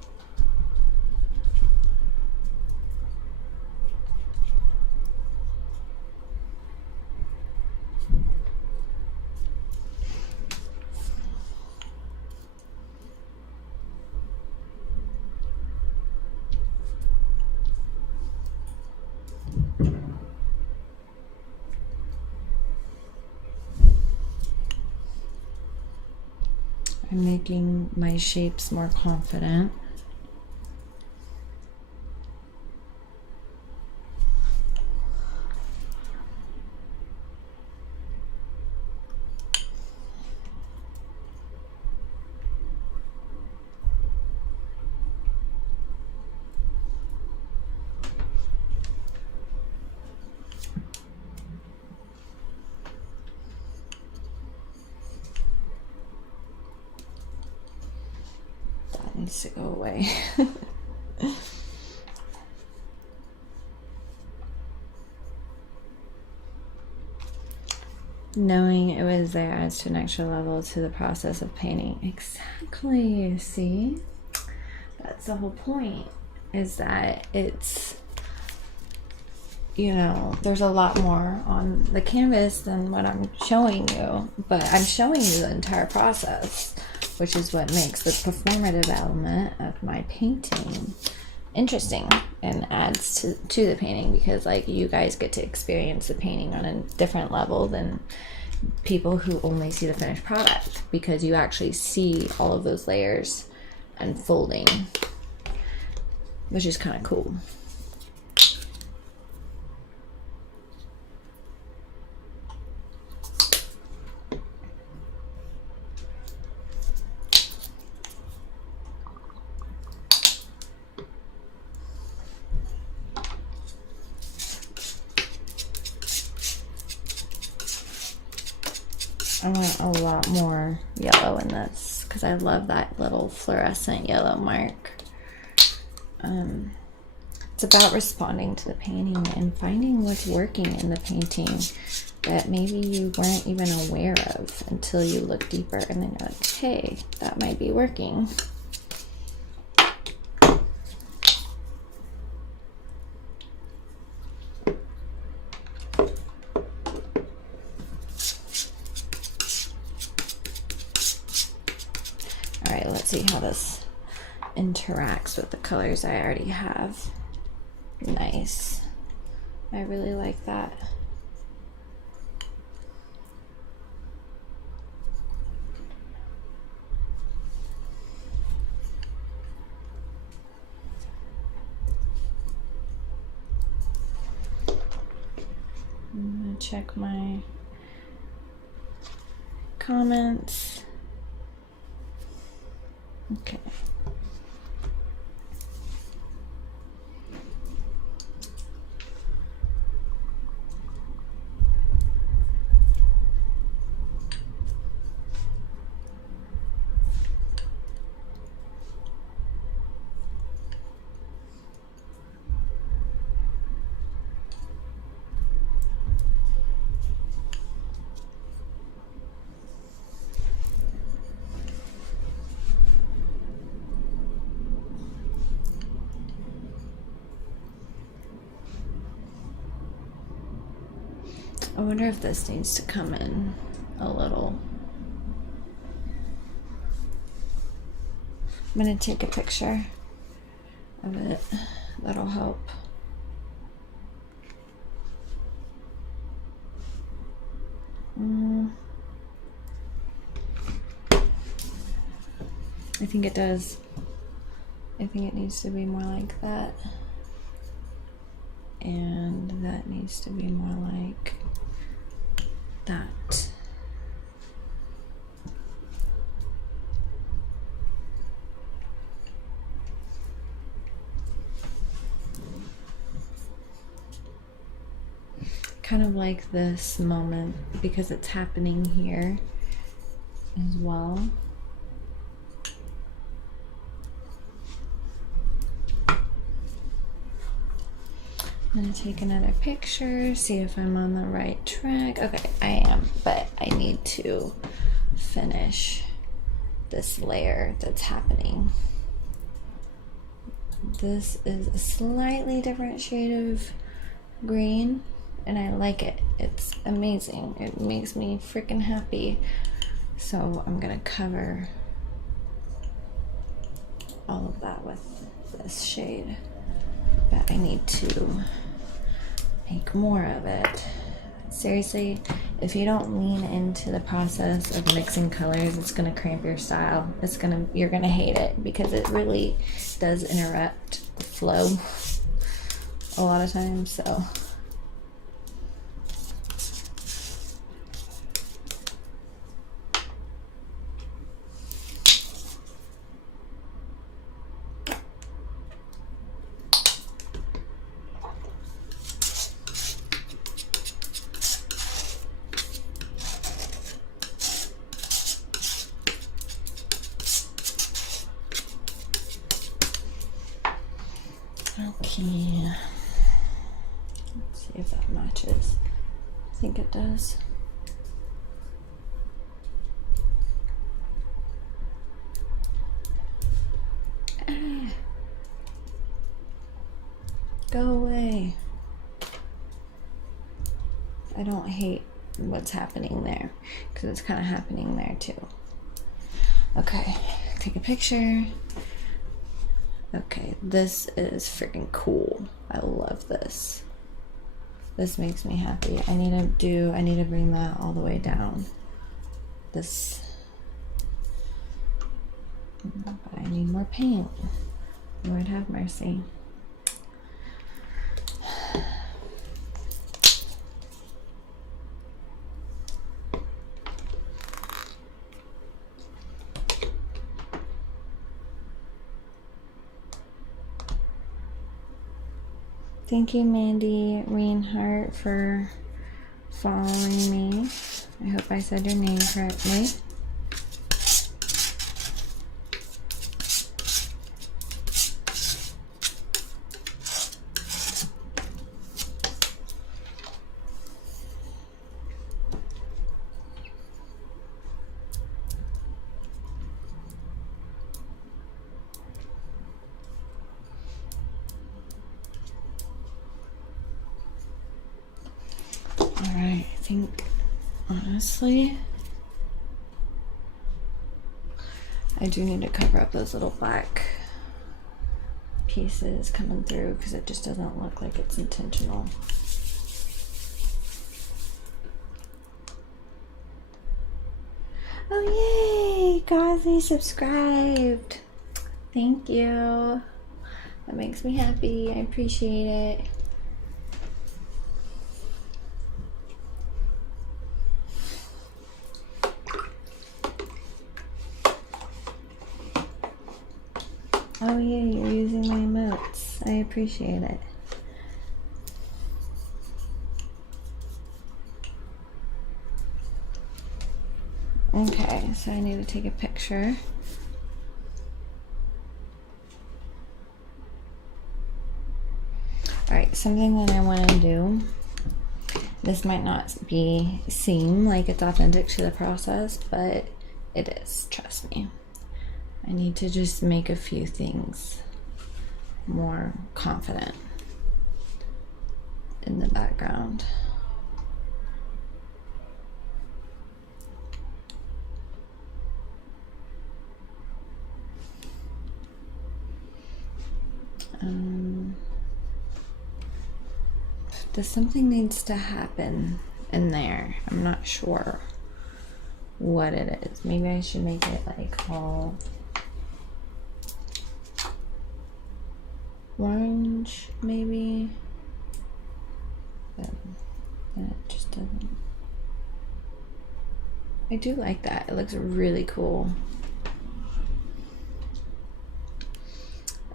I'm making my shapes more confident. Needs to go away. Knowing it was there adds to an extra level to the process of painting. Exactly. See, that's the whole point, is that it's, you know, there's a lot more on the canvas than what I'm showing you, but I'm showing you the entire process, which is what makes the performative element of my painting interesting and adds to the painting, because like you guys get to experience the painting on a different level than people who only see the finished product, because you actually see all of those layers unfolding, which is kind of cool. I want a lot more yellow in this because I love that little fluorescent yellow mark. It's about responding to the painting and finding what's working in the painting that maybe you weren't even aware of until you look deeper, and then you're like, hey, that might be working. Let's see how this interacts with the colors I already have. Nice. I really like that. I'm gonna check my comments. Okay. I wonder if this needs to come in a little. I'm gonna take a picture of it. That'll help. I think it does. I think it needs to be more like that. And that needs to be more like that. Kind of like this moment because it's happening here as well. I'm gonna take another picture, see if I'm on the right track. Okay, I am, but I need to finish this layer that's happening. This is a slightly different shade of green, and I like it. It's amazing. It makes me freaking happy. So I'm gonna cover all of that with this shade, but I need to make more of it. Seriously, if you don't lean into the process of mixing colors, it's gonna cramp your style. You're gonna hate it because it really does interrupt the flow a lot of times. So okay, let's see if that matches. I think it does. Go away. I don't hate what's happening there because it's kind of happening there too. Okay, take a picture. Okay, this is freaking cool. I love this. This makes me happy. I need to bring that all the way down. But I need more paint. Lord have mercy. Thank you, Mandy Reinhardt, for following me. I hope I said your name correctly. Alright, I think, honestly, I do need to cover up those little black pieces coming through because it just doesn't look like it's intentional. Oh yay! Gazi subscribed! Thank you. That makes me happy. I appreciate it. Oh yeah, you're using my emotes. I appreciate it. Okay, so I need to take a picture. Alright, something that I want to do. This might not seem like it's authentic to the process, but it is, trust me. I need to just make a few things more confident in the background. Something needs to happen in there. I'm not sure what it is. Maybe I should make it like all orange, maybe. But then it just doesn't. I do like that. It looks really cool.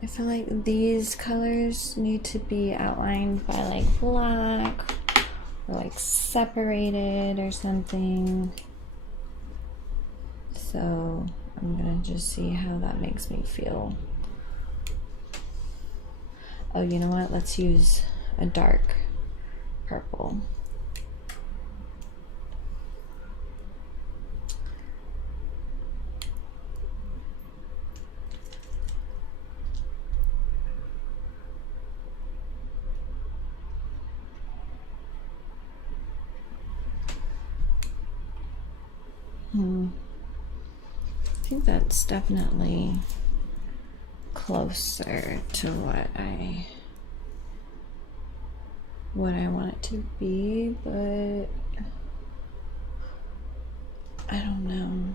I feel like these colors need to be outlined by like black or like separated or something. So I'm gonna just see how that makes me feel. Oh, you know what? Let's use a dark purple. I think that's definitely closer to what I want it to be, but I don't know.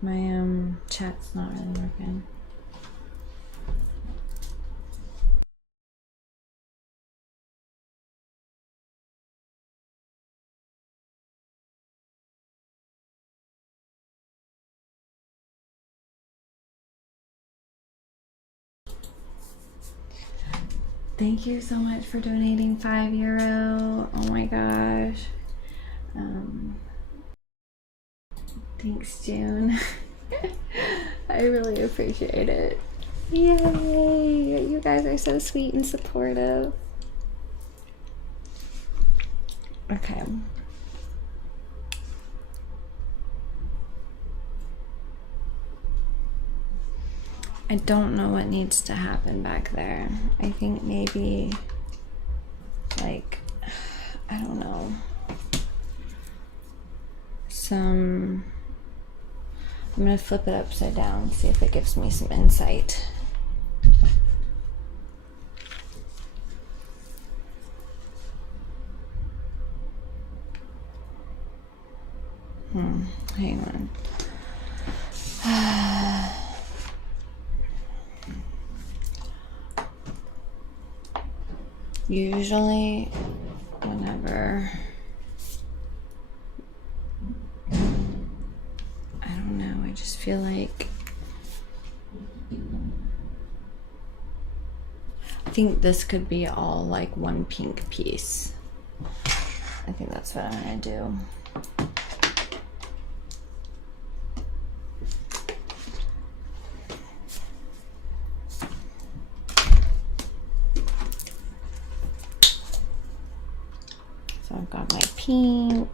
My chat's not really working. Thank you so much for donating €5. Oh my gosh. Thanks, June. I really appreciate it. Yay! You guys are so sweet and supportive. Okay. I don't know what needs to happen back there. I think maybe, like, I don't know. I'm gonna flip it upside down, see if it gives me some insight. Hang on. Usually, whenever, I don't know, I just feel like, I think this could be all like one pink piece. I think that's what I'm gonna do. So I've got my pink,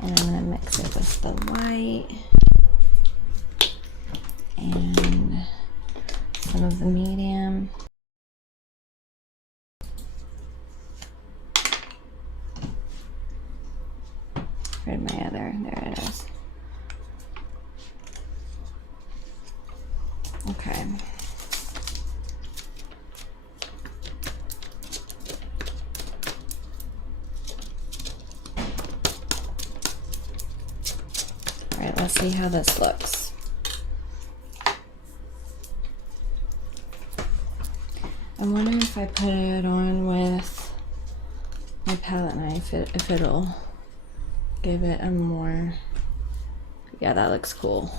and I'm gonna mix it with the white and some of the medium. Where'd my other? There it is. Okay. All right, let's see how this looks. I'm wondering if I put it on with my palette knife, if it'll give it a more, yeah, that looks cool.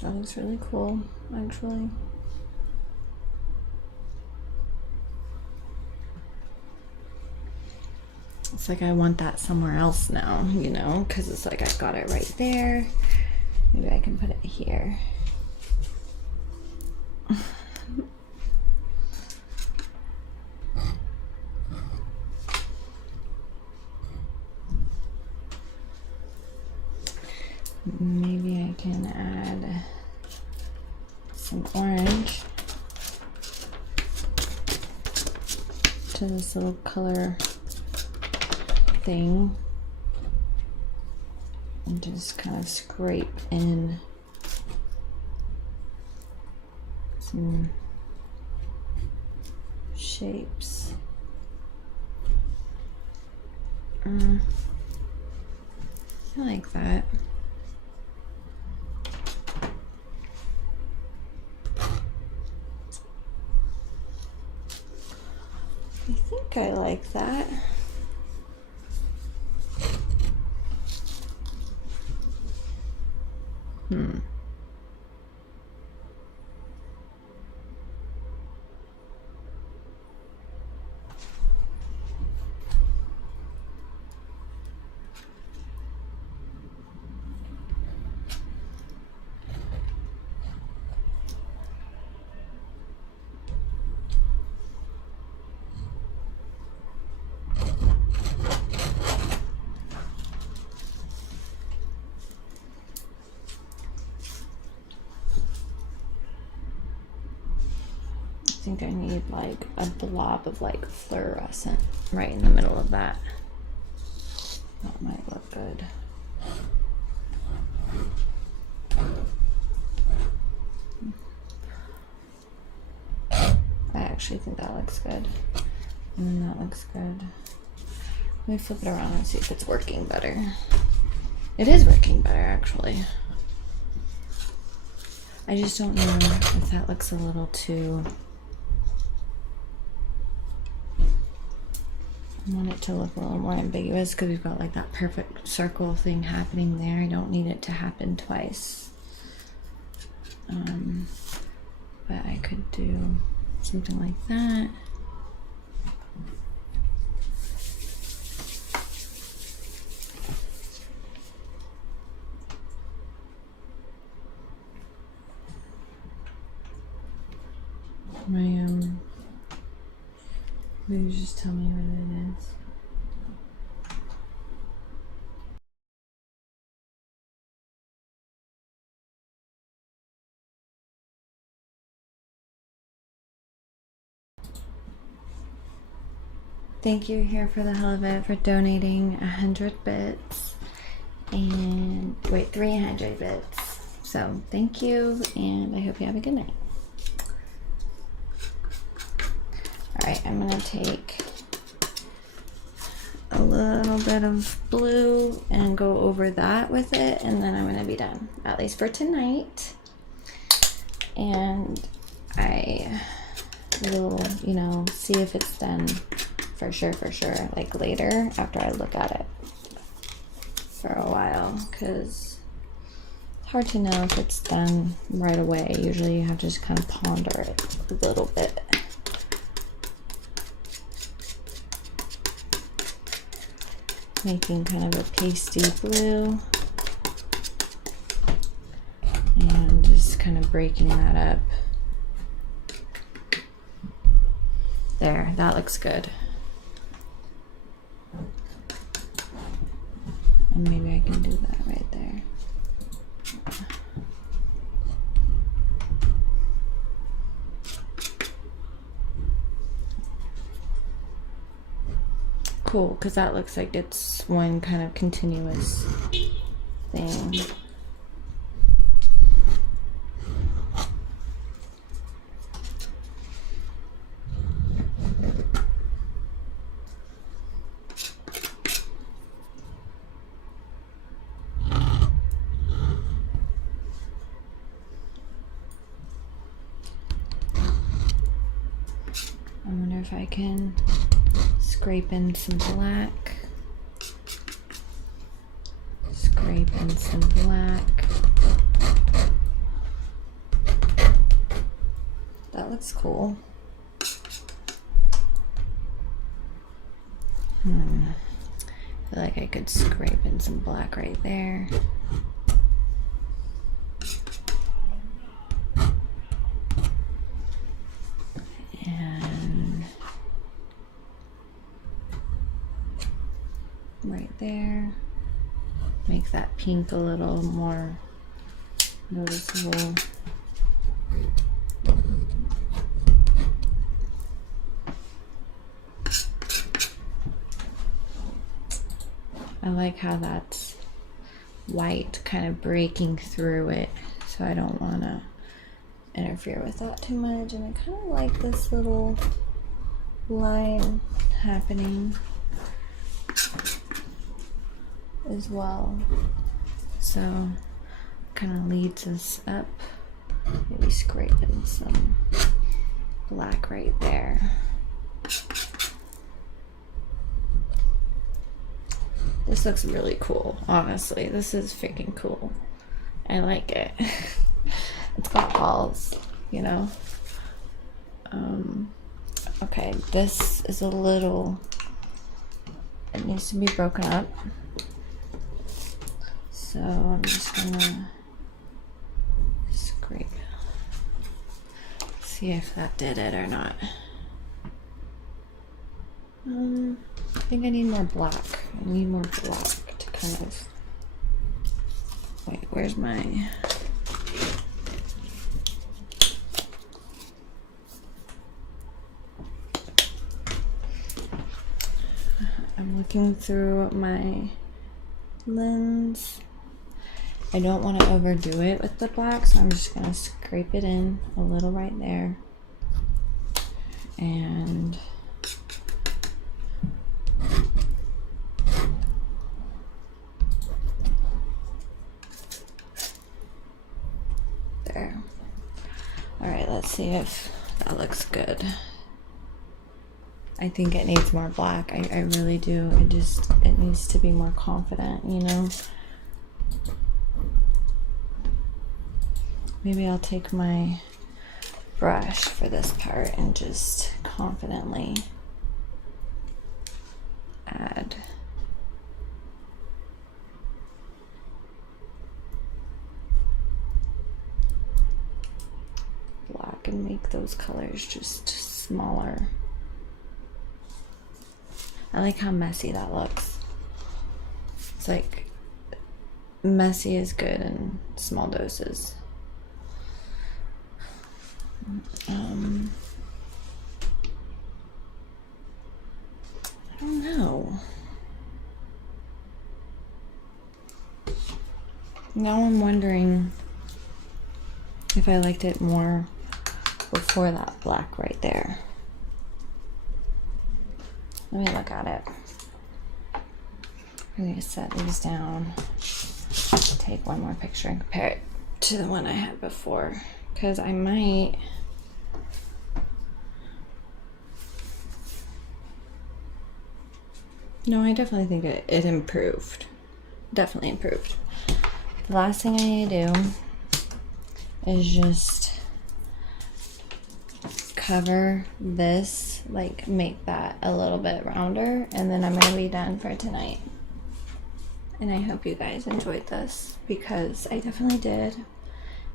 That looks really cool, actually. It's like I want that somewhere else now, you know, because it's like I've got it right there. Maybe I can put it here. Maybe I can add some orange to this little color thing and just kind of scrape in some shapes. I like that. I think I like that. I think I need like a blob of like fluorescent right in the middle of that. That might look good. I actually think that looks good. And that looks good. Let me flip it around and see if it's working better. It is working better actually. I just don't know if that looks a little too... I want it to look a little more ambiguous because we've got like that perfect circle thing happening there. I don't need it to happen twice. But I could do something like that. Will you just tell me what it is? Thank you here for the hell of it for donating 100 bits and wait 300 bits. So thank you, and I hope you have a good night. All right, I'm gonna take a little bit of blue and go over that with it, and then I'm gonna be done, at least for tonight. And I will, you know, see if it's done for sure, like later after I look at it for a while, because it's hard to know if it's done right away. Usually you have to just kind of ponder it a little bit. Making kind of a pasty blue and just kind of breaking that up. There, that looks good. And maybe I can do that right there. Cool, because that looks like it's one kind of continuous thing. I wonder if I can scrape in some black. Scrape in some black. That looks cool. I feel like I could scrape in some black right there. And right there. make that pink a little more noticeable. I like how that's white kind of breaking through it, so I don't want to interfere with that too much. And I kind of like this little line happening as well, so kind of leads us up. Maybe scrape in some black right there. This looks really cool, honestly. This is freaking cool. I like it. It's got balls, you know? Okay, this is a little... It needs to be broken up. So I'm just gonna scrape. See if that did it or not. I think I need more black. I need more black to kind of... Wait, where's my... I'm looking through my lens. I don't want to overdo it with the black, so I'm just going to scrape it in a little right there. And there. Alright, let's see if that looks good. I think it needs more black. I really do. It needs to be more confident, you know? Maybe I'll take my brush for this part and just confidently add black and make those colors just smaller. I like how messy that looks. It's like messy is good in small doses. I don't know. Now I'm wondering if I liked it more before that black right there. Let me look at it. I'm going to set these down, take one more picture and compare it to the one I had before, because I might... No, I definitely think it improved. Definitely improved. The last thing I need to do is just cover this, like make that a little bit rounder, and then I'm gonna be done for tonight. And I hope you guys enjoyed this, because I definitely did.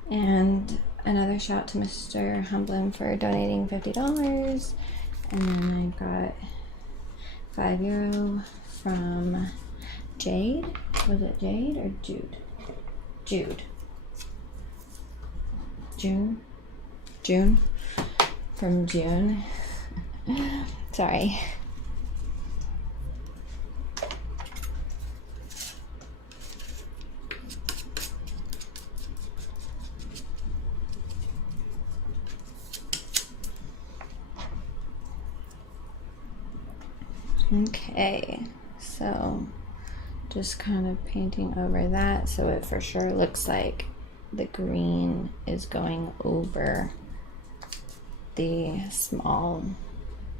And another shout to Mr. Humblin for donating $50. And then I got €5 from Jade. Was it Jade or Jude? Jude. June? From June. Sorry. Okay, so just kind of painting over that so it for sure looks like the green is going over the small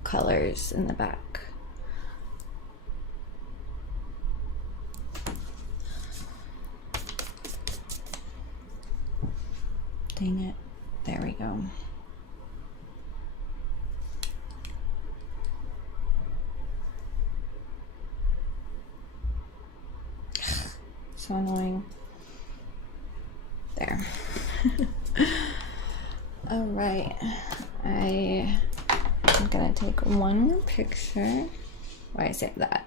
colors in the back. Dang it. There we go. So annoying. There. All right. I'm gonna take one more picture. Why I say that?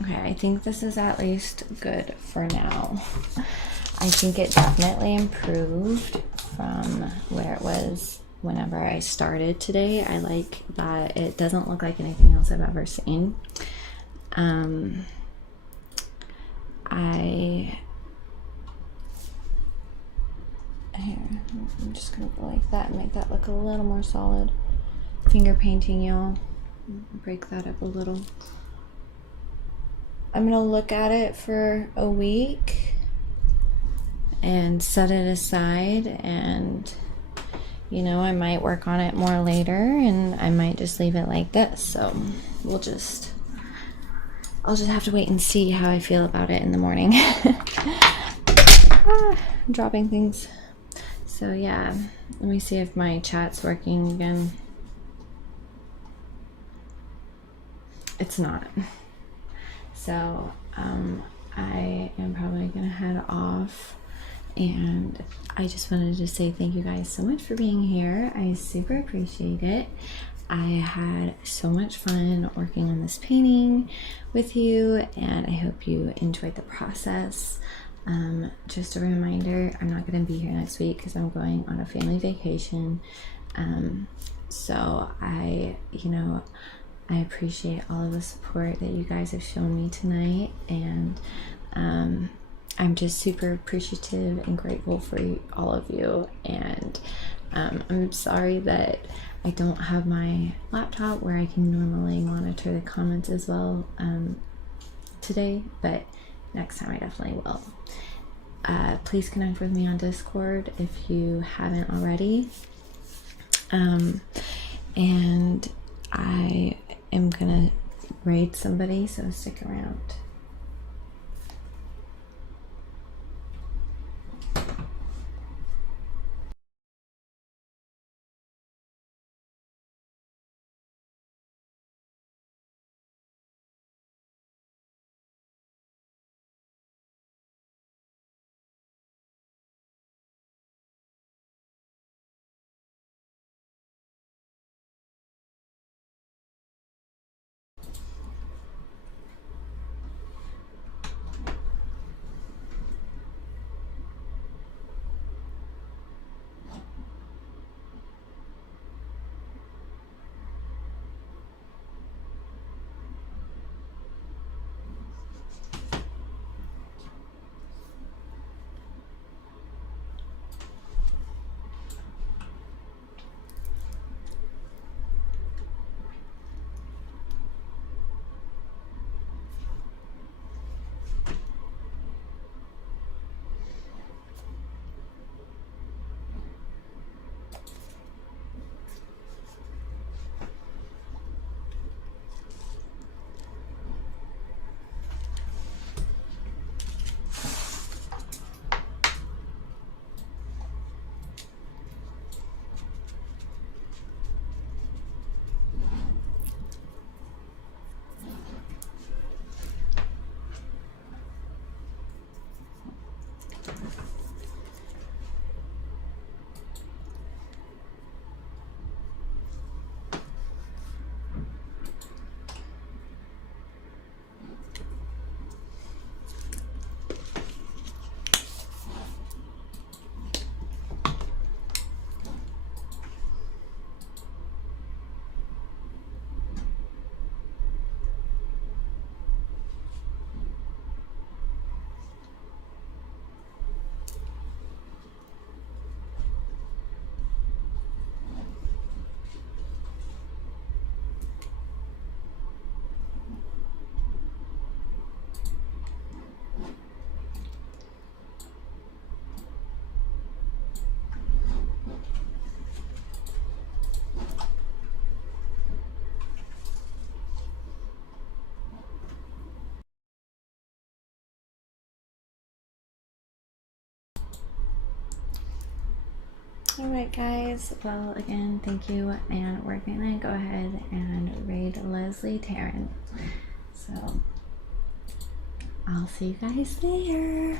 Okay, I think this is at least good for now. I think it definitely improved from where it was whenever I started today. I like that it doesn't look like anything else I've ever seen. I'm just gonna go like that and make that look a little more solid. Finger painting, y'all. Break that up a little. I'm gonna look at it for a week and set it aside, and you know, I might work on it more later, and I might just leave it like this. So I'll just have to wait and see how I feel about it in the morning. I'm dropping things. So yeah, let me see if my chat's working again. It's not. So I am probably gonna head off, and I just wanted to say thank you guys so much for being here. I super appreciate it. I had so much fun working on this painting with you, and I hope you enjoyed the process. Just a reminder, I'm not going to be here next week because I'm going on a family vacation. So I appreciate all of the support that you guys have shown me tonight, and I'm just super appreciative and grateful for all of you. And I'm sorry that I don't have my laptop where I can normally monitor the comments as well today, but next time I definitely will. Please connect with me on Discord if you haven't already. And I am gonna raid somebody, so stick around. Alright guys, well again, thank you, and we're gonna go ahead and raid Leslie Tarrant. So I'll see you guys later.